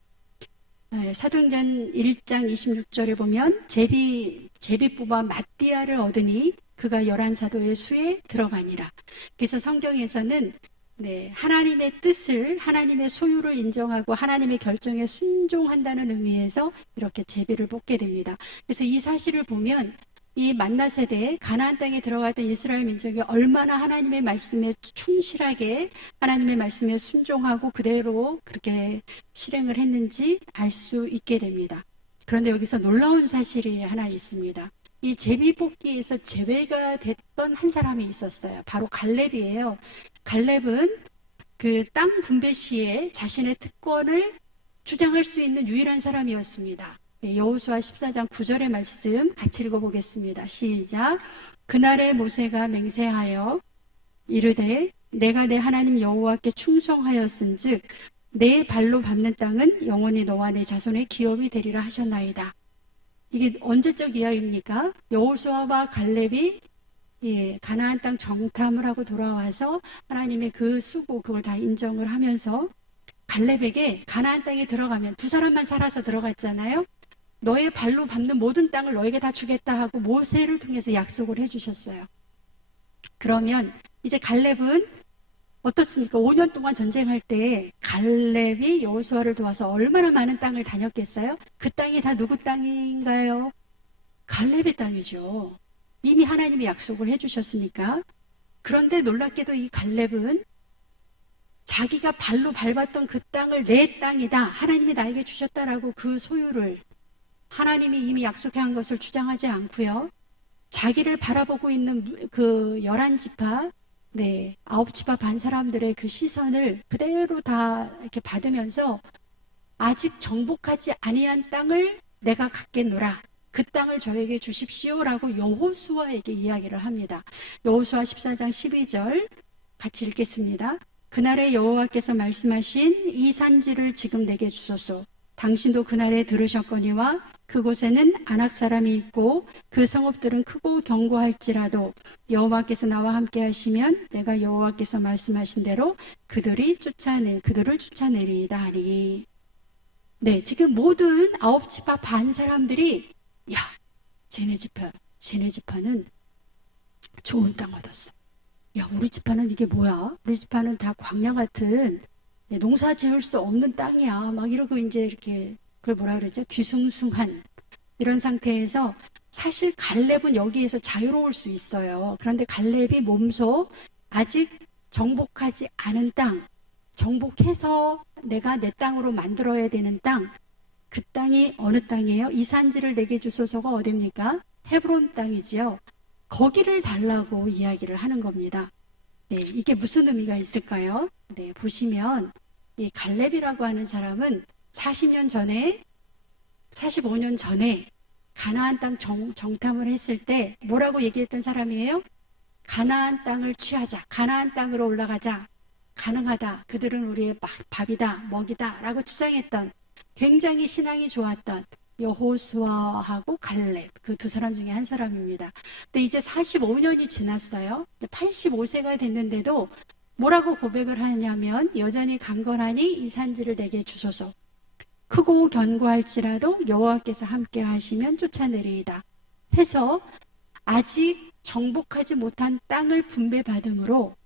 사도행전 1장 26절에 보면 제비 뽑아 마띠아를 얻으니 그가 11사도의 수에 들어가니라. 그래서 성경에서는 하나님의 뜻을, 하나님의 소유를 인정하고 하나님의 결정에 순종한다는 의미에서 이렇게 제비를 뽑게 됩니다. 그래서 이 사실을 보면 이 만나 세대에 가나안 땅에 들어갔던 이스라엘 민족이 얼마나 하나님의 말씀에 충실하게 하나님의 말씀에 순종하고 그대로 그렇게 실행을 했는지 알 수 있게 됩니다. 그런데 여기서 놀라운 사실이 하나 있습니다. 이 제비뽑기에서 제외가 됐던 한 사람이 있었어요. 바로 갈렙이에요. 갈렙은 그 땅 분배 시에 자신의 특권을 주장할 수 있는 유일한 사람이었습니다. 여호수아 14장 9절의 말씀 같이 읽어보겠습니다. 시작. 그날에 모세가 맹세하여 이르되 내가 내 하나님 여호와께 충성하였은즉 내 발로 밟는 땅은 영원히 너와 내 자손의 기업이 되리라 하셨나이다. 이게 언제적 이야기입니까? 여호수아와 갈렙이 가나안 땅 정탐을 하고 돌아와서 하나님의 그 수고 그걸 다 인정을 하면서 갈렙에게 가나안 땅에 들어가면 두 사람만 살아서 들어갔잖아요. 너의 발로 밟는 모든 땅을 너에게 다 주겠다 하고 모세를 통해서 약속을 해주셨어요. 그러면 이제 갈렙은 어떻습니까? 5년 동안 전쟁할 때 갈렙이 여호수아를 도와서 얼마나 많은 땅을 다녔겠어요? 그 땅이 다 누구 땅인가요? 갈렙의 땅이죠. 이미 하나님이 약속을 해주셨으니까. 그런데 놀랍게도 이 갈렙은 자기가 발로 밟았던 그 땅을 내 땅이다, 하나님이 나에게 주셨다라고 그 소유를, 하나님이 이미 약속한 것을 주장하지 않고요. 자기를 바라보고 있는 그 11지파, 9지파 반 사람들의 그 시선을 그대로 다 이렇게 받으면서 아직 정복하지 아니한 땅을 내가 갖겠노라. 그 땅을 저에게 주십시오라고 여호수아에게 이야기를 합니다. 여호수아 14장 12절 같이 읽겠습니다. 그날에 여호와께서 말씀하신 이 산지를 지금 내게 주소서. 당신도 그날에 들으셨거니와 그곳에는 아낙 사람이 있고 그 성읍들은 크고 견고할지라도 여호와께서 나와 함께 하시면 내가 여호와께서 말씀하신 대로 그들을 쫓아내리이다 하니. 지금 모든 9지파 반 사람들이 야, 쟤네 지파는 좋은 땅 얻었어. 야, 우리 지파는 이게 뭐야? 우리 지파는 다 광야 같은 농사 지을 수 없는 땅이야. 막 이러고 이제 이렇게 그걸 뭐라 그러죠? 뒤숭숭한 이런 상태에서 사실 갈렙은 여기에서 자유로울 수 있어요. 그런데 갈렙이 몸소 아직 정복하지 않은 땅, 정복해서 내가 내 땅으로 만들어야 되는 땅, 그 땅이 어느 땅이에요? 이 산지를 내게 주소서가 어딥니까? 헤브론 땅이지요. 거기를 달라고 이야기를 하는 겁니다. 이게 무슨 의미가 있을까요? 보시면 이 갈렙이라고 하는 사람은 40년 전에 45년 전에 가나안 땅 정탐을 했을 때 뭐라고 얘기했던 사람이에요? 가나안 땅을 취하자, 가나안 땅으로 올라가자, 가능하다, 그들은 우리의 밥이다, 먹이다 라고 주장했던, 굉장히 신앙이 좋았던 여호수아하고 갈렙, 그 두 사람 중에 한 사람입니다. 근데 이제 45년이 지났어요. 85세가 됐는데도 뭐라고 고백을 하냐면 여전히 강건하니 이 산지를 내게 주소서. 크고 견고할지라도 여호와께서 함께 하시면 쫓아내리이다 해서 아직 정복하지 못한 땅을 분배받음으로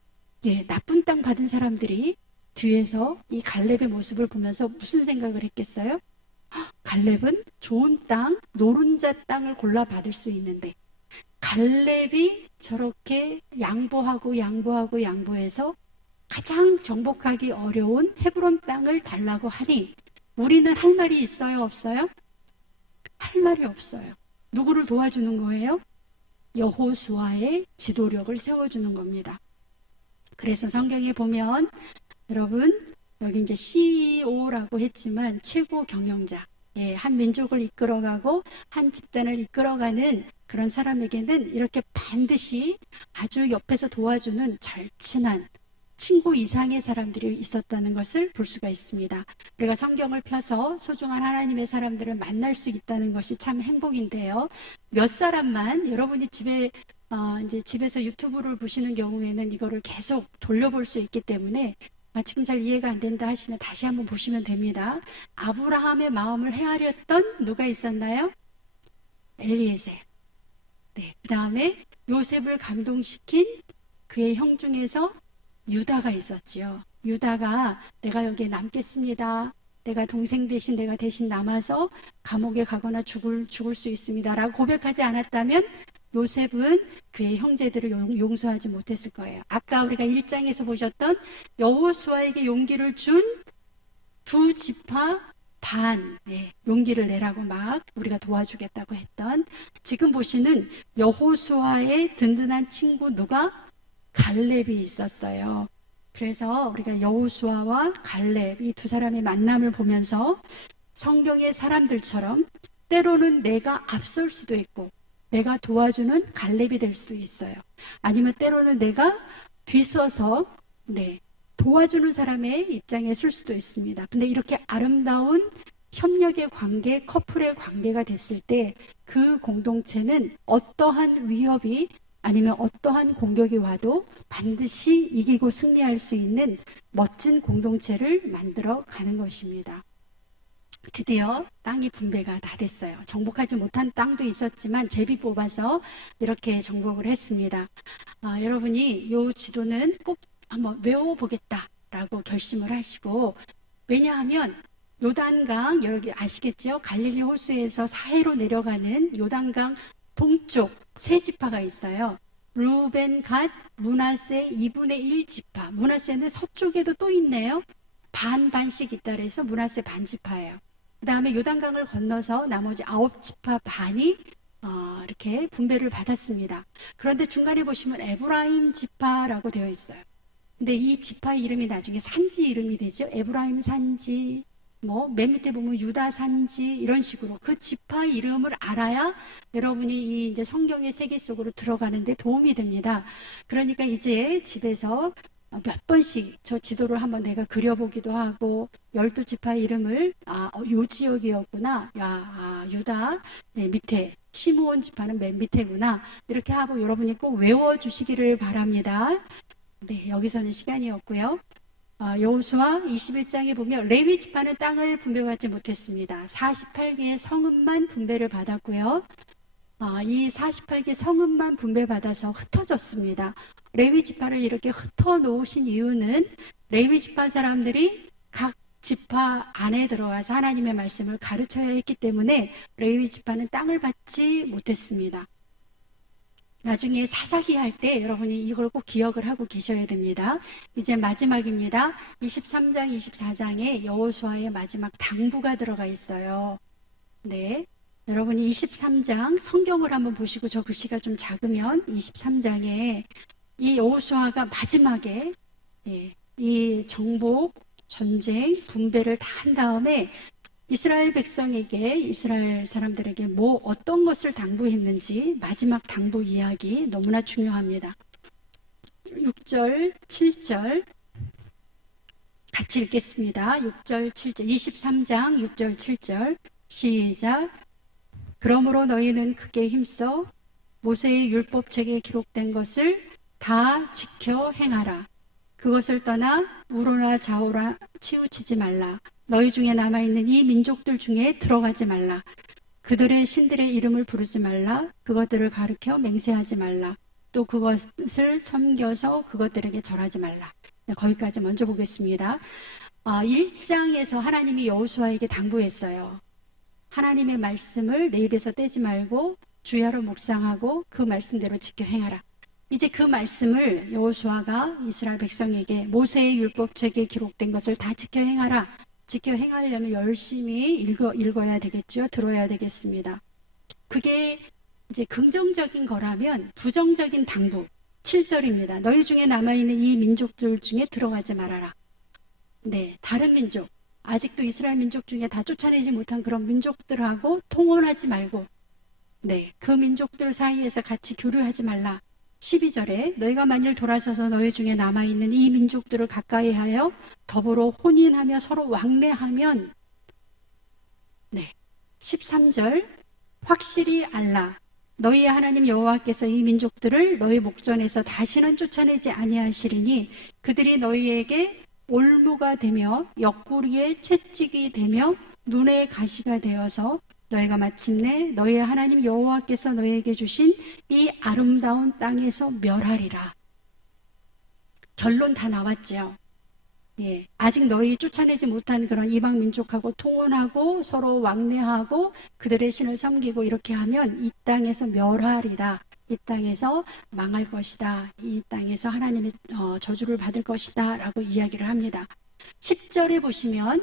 나쁜 땅 받은 사람들이 뒤에서 이 갈렙의 모습을 보면서 무슨 생각을 했겠어요? 갈렙은 좋은 땅, 노른자 땅을 골라 받을 수 있는데 갈렙이 저렇게 양보해서 가장 정복하기 어려운 헤브론 땅을 달라고 하니 우리는 할 말이 있어요, 없어요? 할 말이 없어요. 누구를 도와주는 거예요? 여호수아의 지도력을 세워주는 겁니다. 그래서 성경에 보면 여러분 여기 이제 CEO라고 했지만 최고 경영자, 한 민족을 이끌어가고 한 집단을 이끌어가는 그런 사람에게는 이렇게 반드시 아주 옆에서 도와주는 절친한 친구 이상의 사람들이 있었다는 것을 볼 수가 있습니다. 우리가 성경을 펴서 소중한 하나님의 사람들을 만날 수 있다는 것이 참 행복인데요. 몇 사람만 여러분이 이제 집에서 유튜브를 보시는 경우에는 이거를 계속 돌려볼 수 있기 때문에 지금 잘 이해가 안 된다 하시면 다시 한번 보시면 됩니다. 아브라함의 마음을 헤아렸던 누가 있었나요? 엘리에셀. 네, 그 다음에 요셉을 감동시킨 그의 형 중에서 유다가 있었지요. 유다가 내가 여기에 남겠습니다. 내가 동생 대신 내가 대신 남아서 감옥에 가거나 죽을 수 있습니다. 라고 고백하지 않았다면 요셉은 그의 형제들을 용서하지 못했을 거예요. 아까 우리가 1장에서 보셨던 여호수아에게 용기를 준 두 지파 반, 용기를 내라고 막 우리가 도와주겠다고 했던, 지금 보시는 여호수아의 든든한 친구 누가? 갈렙이 있었어요. 그래서 우리가 여호수아와 갈렙 이 두 사람의 만남을 보면서 성경의 사람들처럼 때로는 내가 앞설 수도 있고 내가 도와주는 갈렙이 될 수도 있어요. 아니면 때로는 내가 뒤서서 도와주는 사람의 입장에 설 수도 있습니다. 근데 이렇게 아름다운 협력의 관계, 커플의 관계가 됐을 때 그 공동체는 어떠한 위협이 아니면 어떠한 공격이 와도 반드시 이기고 승리할 수 있는 멋진 공동체를 만들어 가는 것입니다. 드디어 땅이 분배가 다 됐어요. 정복하지 못한 땅도 있었지만 제비 뽑아서 이렇게 정복을 했습니다. 여러분이 이 지도는 꼭 한번 외워보겠다라고 결심을 하시고, 왜냐하면 요단강, 여기 아시겠죠? 갈릴리 호수에서 사해로 내려가는 요단강 동쪽 세 지파가 있어요. 루벤, 갓, 므낫세 2분의 1 지파. 므낫세는 서쪽에도 또 있네요. 반씩 있다 그래서 므낫세 반지파예요. 그 다음에 요단강을 건너서 나머지 9지파 반이 이렇게 분배를 받았습니다. 그런데 중간에 보시면 에브라임 지파라고 되어 있어요. 근데 이 지파 이름이 나중에 산지 이름이 되죠. 에브라임 산지, 맨 밑에 보면 유다 산지, 이런 식으로 그 지파 이름을 알아야 여러분이 이제 성경의 세계 속으로 들어가는데 도움이 됩니다. 그러니까 이제 집에서 몇 번씩 저 지도를 한번 내가 그려보기도 하고, 12지파 이름을 요 지역이었구나, 유다 밑에, 시므온 지파는 맨 밑에구나, 이렇게 하고 여러분이 꼭 외워주시기를 바랍니다. 네, 여기서는 시간이 없고요. 여호수아 21장에 보면 레위 지파는 땅을 분배받지 못했습니다. 48개의 성읍만 분배를 받았고요. 이 48개 성읍만 분배받아서 흩어졌습니다. 레위 지파를 이렇게 흩어 놓으신 이유는 레위 지파 사람들이 각 지파 안에 들어가서 하나님의 말씀을 가르쳐야 했기 때문에 레위 지파는 땅을 받지 못했습니다. 나중에 사사기 할 때 여러분이 이걸 꼭 기억을 하고 계셔야 됩니다. 이제 마지막입니다. 23장, 24장에 여호수아의 마지막 당부가 들어가 있어요. 네, 여러분이 23장 성경을 한번 보시고, 저 글씨가 좀 작으면 23장에 이 여호수아가 마지막에 이 정복, 전쟁, 분배를 다 한 다음에 이스라엘 백성에게, 이스라엘 사람들에게 어떤 것을 당부했는지 마지막 당부 이야기 너무나 중요합니다. 6절, 7절 같이 읽겠습니다. 6절, 7절, 23장 6절, 7절 시작. 그러므로 너희는 크게 힘써 모세의 율법책에 기록된 것을 다 지켜 행하라. 그것을 떠나 우로나 좌우나 치우치지 말라. 너희 중에 남아있는 이 민족들 중에 들어가지 말라. 그들의 신들의 이름을 부르지 말라. 그것들을 가르쳐 맹세하지 말라. 또 그것을 섬겨서 그것들에게 절하지 말라. 거기까지 먼저 보겠습니다. 1장에서 하나님이 여호수아에게 당부했어요. 하나님의 말씀을 내 입에서 떼지 말고 주야로 묵상하고 그 말씀대로 지켜 행하라. 이제 그 말씀을 여호수아가 이스라엘 백성에게 모세의 율법책에 기록된 것을 다 지켜 행하라. 지켜 행하려면 열심히 읽어야 되겠죠. 들어야 되겠습니다. 그게 이제 긍정적인 거라면 부정적인 당부 7절입니다. 너희 중에 남아있는 이 민족들 중에 들어가지 말아라. 네, 다른 민족, 아직도 이스라엘 민족 중에 다 쫓아내지 못한 그런 민족들하고 통혼하지 말고, 네, 그 민족들 사이에서 같이 교류하지 말라. 12절에 너희가 만일 돌아서서 너희 중에 남아있는 이 민족들을 가까이 하여 더불어 혼인하며 서로 왕래하면, 네, 13절 확실히 알라. 너희의 하나님 여호와께서 이 민족들을 너희 목전에서 다시는 쫓아내지 아니하시리니 그들이 너희에게 올무가 되며 옆구리에 채찍이 되며 눈에 가시가 되어서 너희가 마침내 너희의 하나님 여호와께서 너희에게 주신 이 아름다운 땅에서 멸하리라. 결론 다 나왔죠. 예, 아직 너희 쫓아내지 못한 그런 이방 민족하고 통혼하고 서로 왕래하고 그들의 신을 섬기고 이렇게 하면 이 땅에서 멸하리라. 이 땅에서 망할 것이다. 이 땅에서 하나님의 저주를 받을 것이다 라고 이야기를 합니다. 10절에 보시면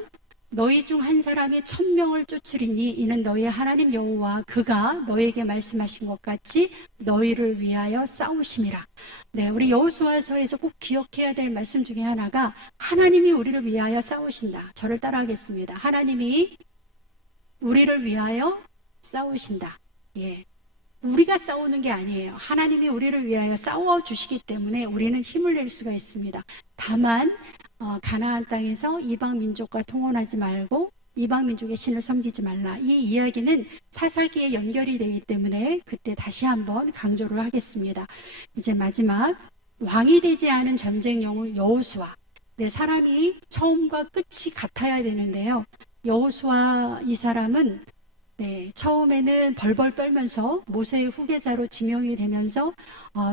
너희 중 한 사람이 1000명을 쫓으리니 이는 너희의 하나님 여호와 그가 너희에게 말씀하신 것 같이 너희를 위하여 싸우심이라. 네, 우리 여호수아서에서 꼭 기억해야 될 말씀 중에 하나가 하나님이 우리를 위하여 싸우신다. 저를 따라하겠습니다. 하나님이 우리를 위하여 싸우신다. 예, 우리가 싸우는 게 아니에요. 하나님이 우리를 위하여 싸워주시기 때문에 우리는 힘을 낼 수가 있습니다. 다만 가나안 땅에서 이방 민족과 통혼하지 말고 이방 민족의 신을 섬기지 말라. 이 이야기는 사사기에 연결이 되기 때문에 그때 다시 한번 강조를 하겠습니다. 이제 마지막 왕이 되지 않은 전쟁 영웅 여호수아. 네, 사람이 처음과 끝이 같아야 되는데요. 여호수아 이 사람은 네, 처음에는 벌벌 떨면서 모세의 후계자로 지명이 되면서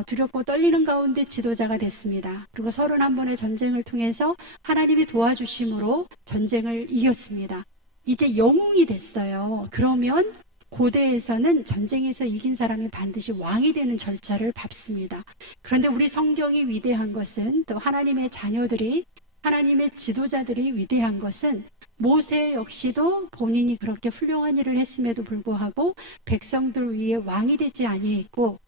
두렵고 떨리는 가운데 지도자가 됐습니다. 그리고 31번의 전쟁을 통해서 하나님이 도와주심으로 전쟁을 이겼습니다. 이제 영웅이 됐어요. 그러면 고대에서는 전쟁에서 이긴 사람이 반드시 왕이 되는 절차를 밟습니다. 그런데 우리 성경이 위대한 것은 또 하나님의 자녀들이 하나님의 지도자들이 위대한 것은 모세 역시도 본인이 그렇게 훌륭한 일을 했음에도 불구하고 백성들 위에 왕이 되지 아니했고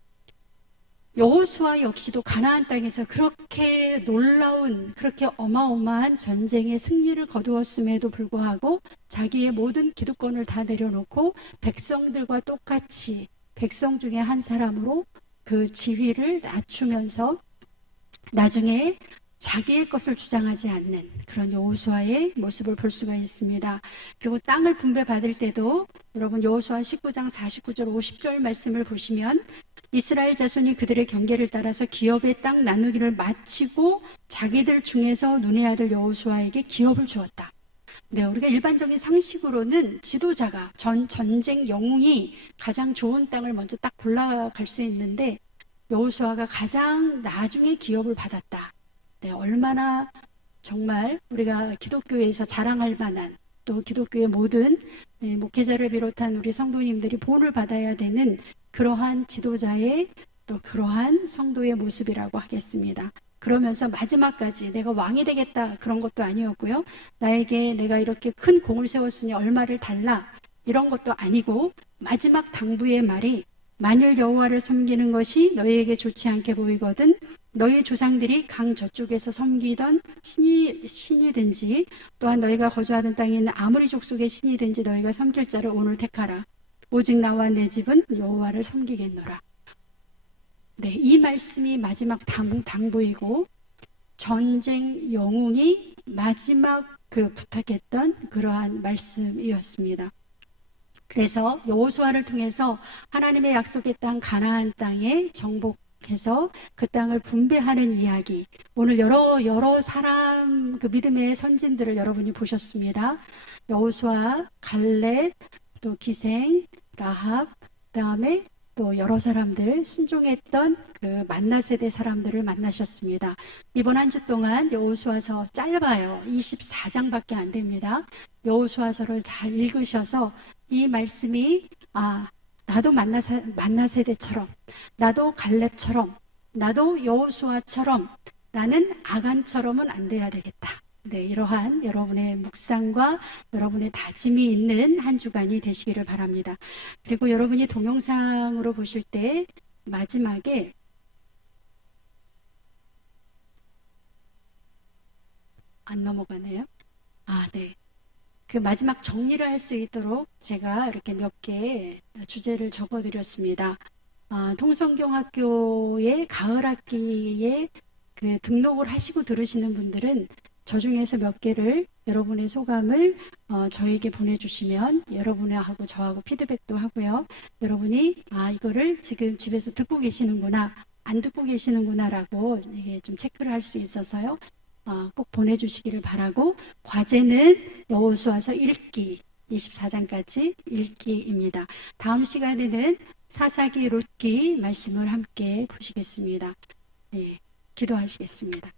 여호수아 역시도 가나안 땅에서 그렇게 놀라운 그렇게 어마어마한 전쟁의 승리를 거두었음에도 불구하고 자기의 모든 기득권을 다 내려놓고 백성들과 똑같이 백성 중에 한 사람으로 그 지위를 낮추면서 나중에 자기의 것을 주장하지 않는 그런 여호수아의 모습을 볼 수가 있습니다. 그리고 땅을 분배받을 때도 여러분 여호수아 19장 49절 50절 말씀을 보시면 이스라엘 자손이 그들의 경계를 따라서 기업의 땅 나누기를 마치고 자기들 중에서 눈의 아들 여호수아에게 기업을 주었다. 네, 우리가 일반적인 상식으로는 지도자가 전쟁 영웅이 가장 좋은 땅을 먼저 딱 골라갈 수 있는데 여호수아가 가장 나중에 기업을 받았다. 네, 얼마나 정말 우리가 기독교에서 자랑할 만한 또 기독교의 모든 목회자를 비롯한 우리 성도님들이 본을 받아야 되는 그러한 지도자의 또 그러한 성도의 모습이라고 하겠습니다. 그러면서 마지막까지 내가 왕이 되겠다 그런 것도 아니었고요. 나에게 내가 이렇게 큰 공을 세웠으니 얼마를 달라 이런 것도 아니고 마지막 당부의 말이 만일 여호와를 섬기는 것이 너희에게 좋지 않게 보이거든 너희 조상들이 강 저쪽에서 섬기던 신이든지 또한 너희가 거주하던 땅에 있는 아무리 족속의 신이든지 너희가 섬길 자를 오늘 택하라. 오직 나와 내 집은 여호와를 섬기겠노라. 네, 이 말씀이 마지막 당부이고 전쟁 영웅이 마지막 그 부탁했던 그러한 말씀이었습니다. 그래서 여호수아를 통해서 하나님의 약속의 땅 가나안 땅에 정복해서 그 땅을 분배하는 이야기. 오늘 여러 사람 그 믿음의 선진들을 여러분이 보셨습니다. 여호수아, 갈렙, 또 기생, 라합, 그다음에 또 여러 사람들 순종했던 그 만나 세대 사람들을 만나셨습니다. 이번 한 주 동안 여호수아서 짧아요. 24장밖에 안 됩니다. 여호수아서를 잘 읽으셔서 이 말씀이 나도 만나 세대처럼, 나도 갈렙처럼, 나도 여호수아처럼, 나는 아간처럼은 안 돼야 되겠다. 네, 이러한 여러분의 묵상과 여러분의 다짐이 있는 한 주간이 되시기를 바랍니다. 그리고 여러분이 동영상으로 보실 때 마지막에 안 넘어가네요. 네. 그 마지막 정리를 할 수 있도록 제가 이렇게 몇 개 주제를 적어 드렸습니다. 통성경학교의 가을 학기에 그 등록을 하시고 들으시는 분들은 저 중에서 몇 개를 여러분의 소감을 저에게 보내주시면 여러분하고 저하고 피드백도 하고요. 여러분이 이거를 지금 집에서 듣고 계시는구나, 안 듣고 계시는구나 라고 좀 체크를 할 수 있어서요. 꼭 보내주시기를 바라고, 과제는 여호수아서 읽기 24장까지 읽기입니다. 다음 시간에는 사사기 룻기 말씀을 함께 보시겠습니다. 네, 기도하시겠습니다.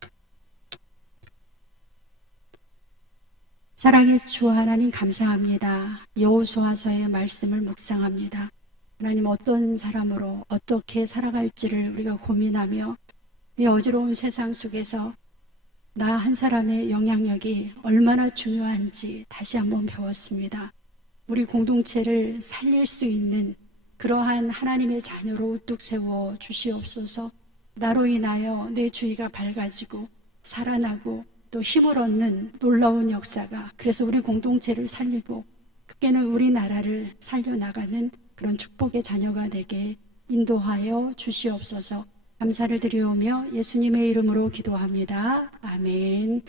사랑의 주 하나님, 감사합니다. 여호수아서의 말씀을 묵상합니다. 하나님, 어떤 사람으로 어떻게 살아갈지를 우리가 고민하며 이 어지러운 세상 속에서 나 한 사람의 영향력이 얼마나 중요한지 다시 한번 배웠습니다. 우리 공동체를 살릴 수 있는 그러한 하나님의 자녀로 우뚝 세워 주시옵소서. 나로 인하여 내 주위가 밝아지고 살아나고 또 힘을 얻는 놀라운 역사가, 그래서 우리 공동체를 살리고 그게는 우리나라를 살려나가는 그런 축복의 자녀가 되게 인도하여 주시옵소서. 감사를 드리오며 예수님의 이름으로 기도합니다. 아멘.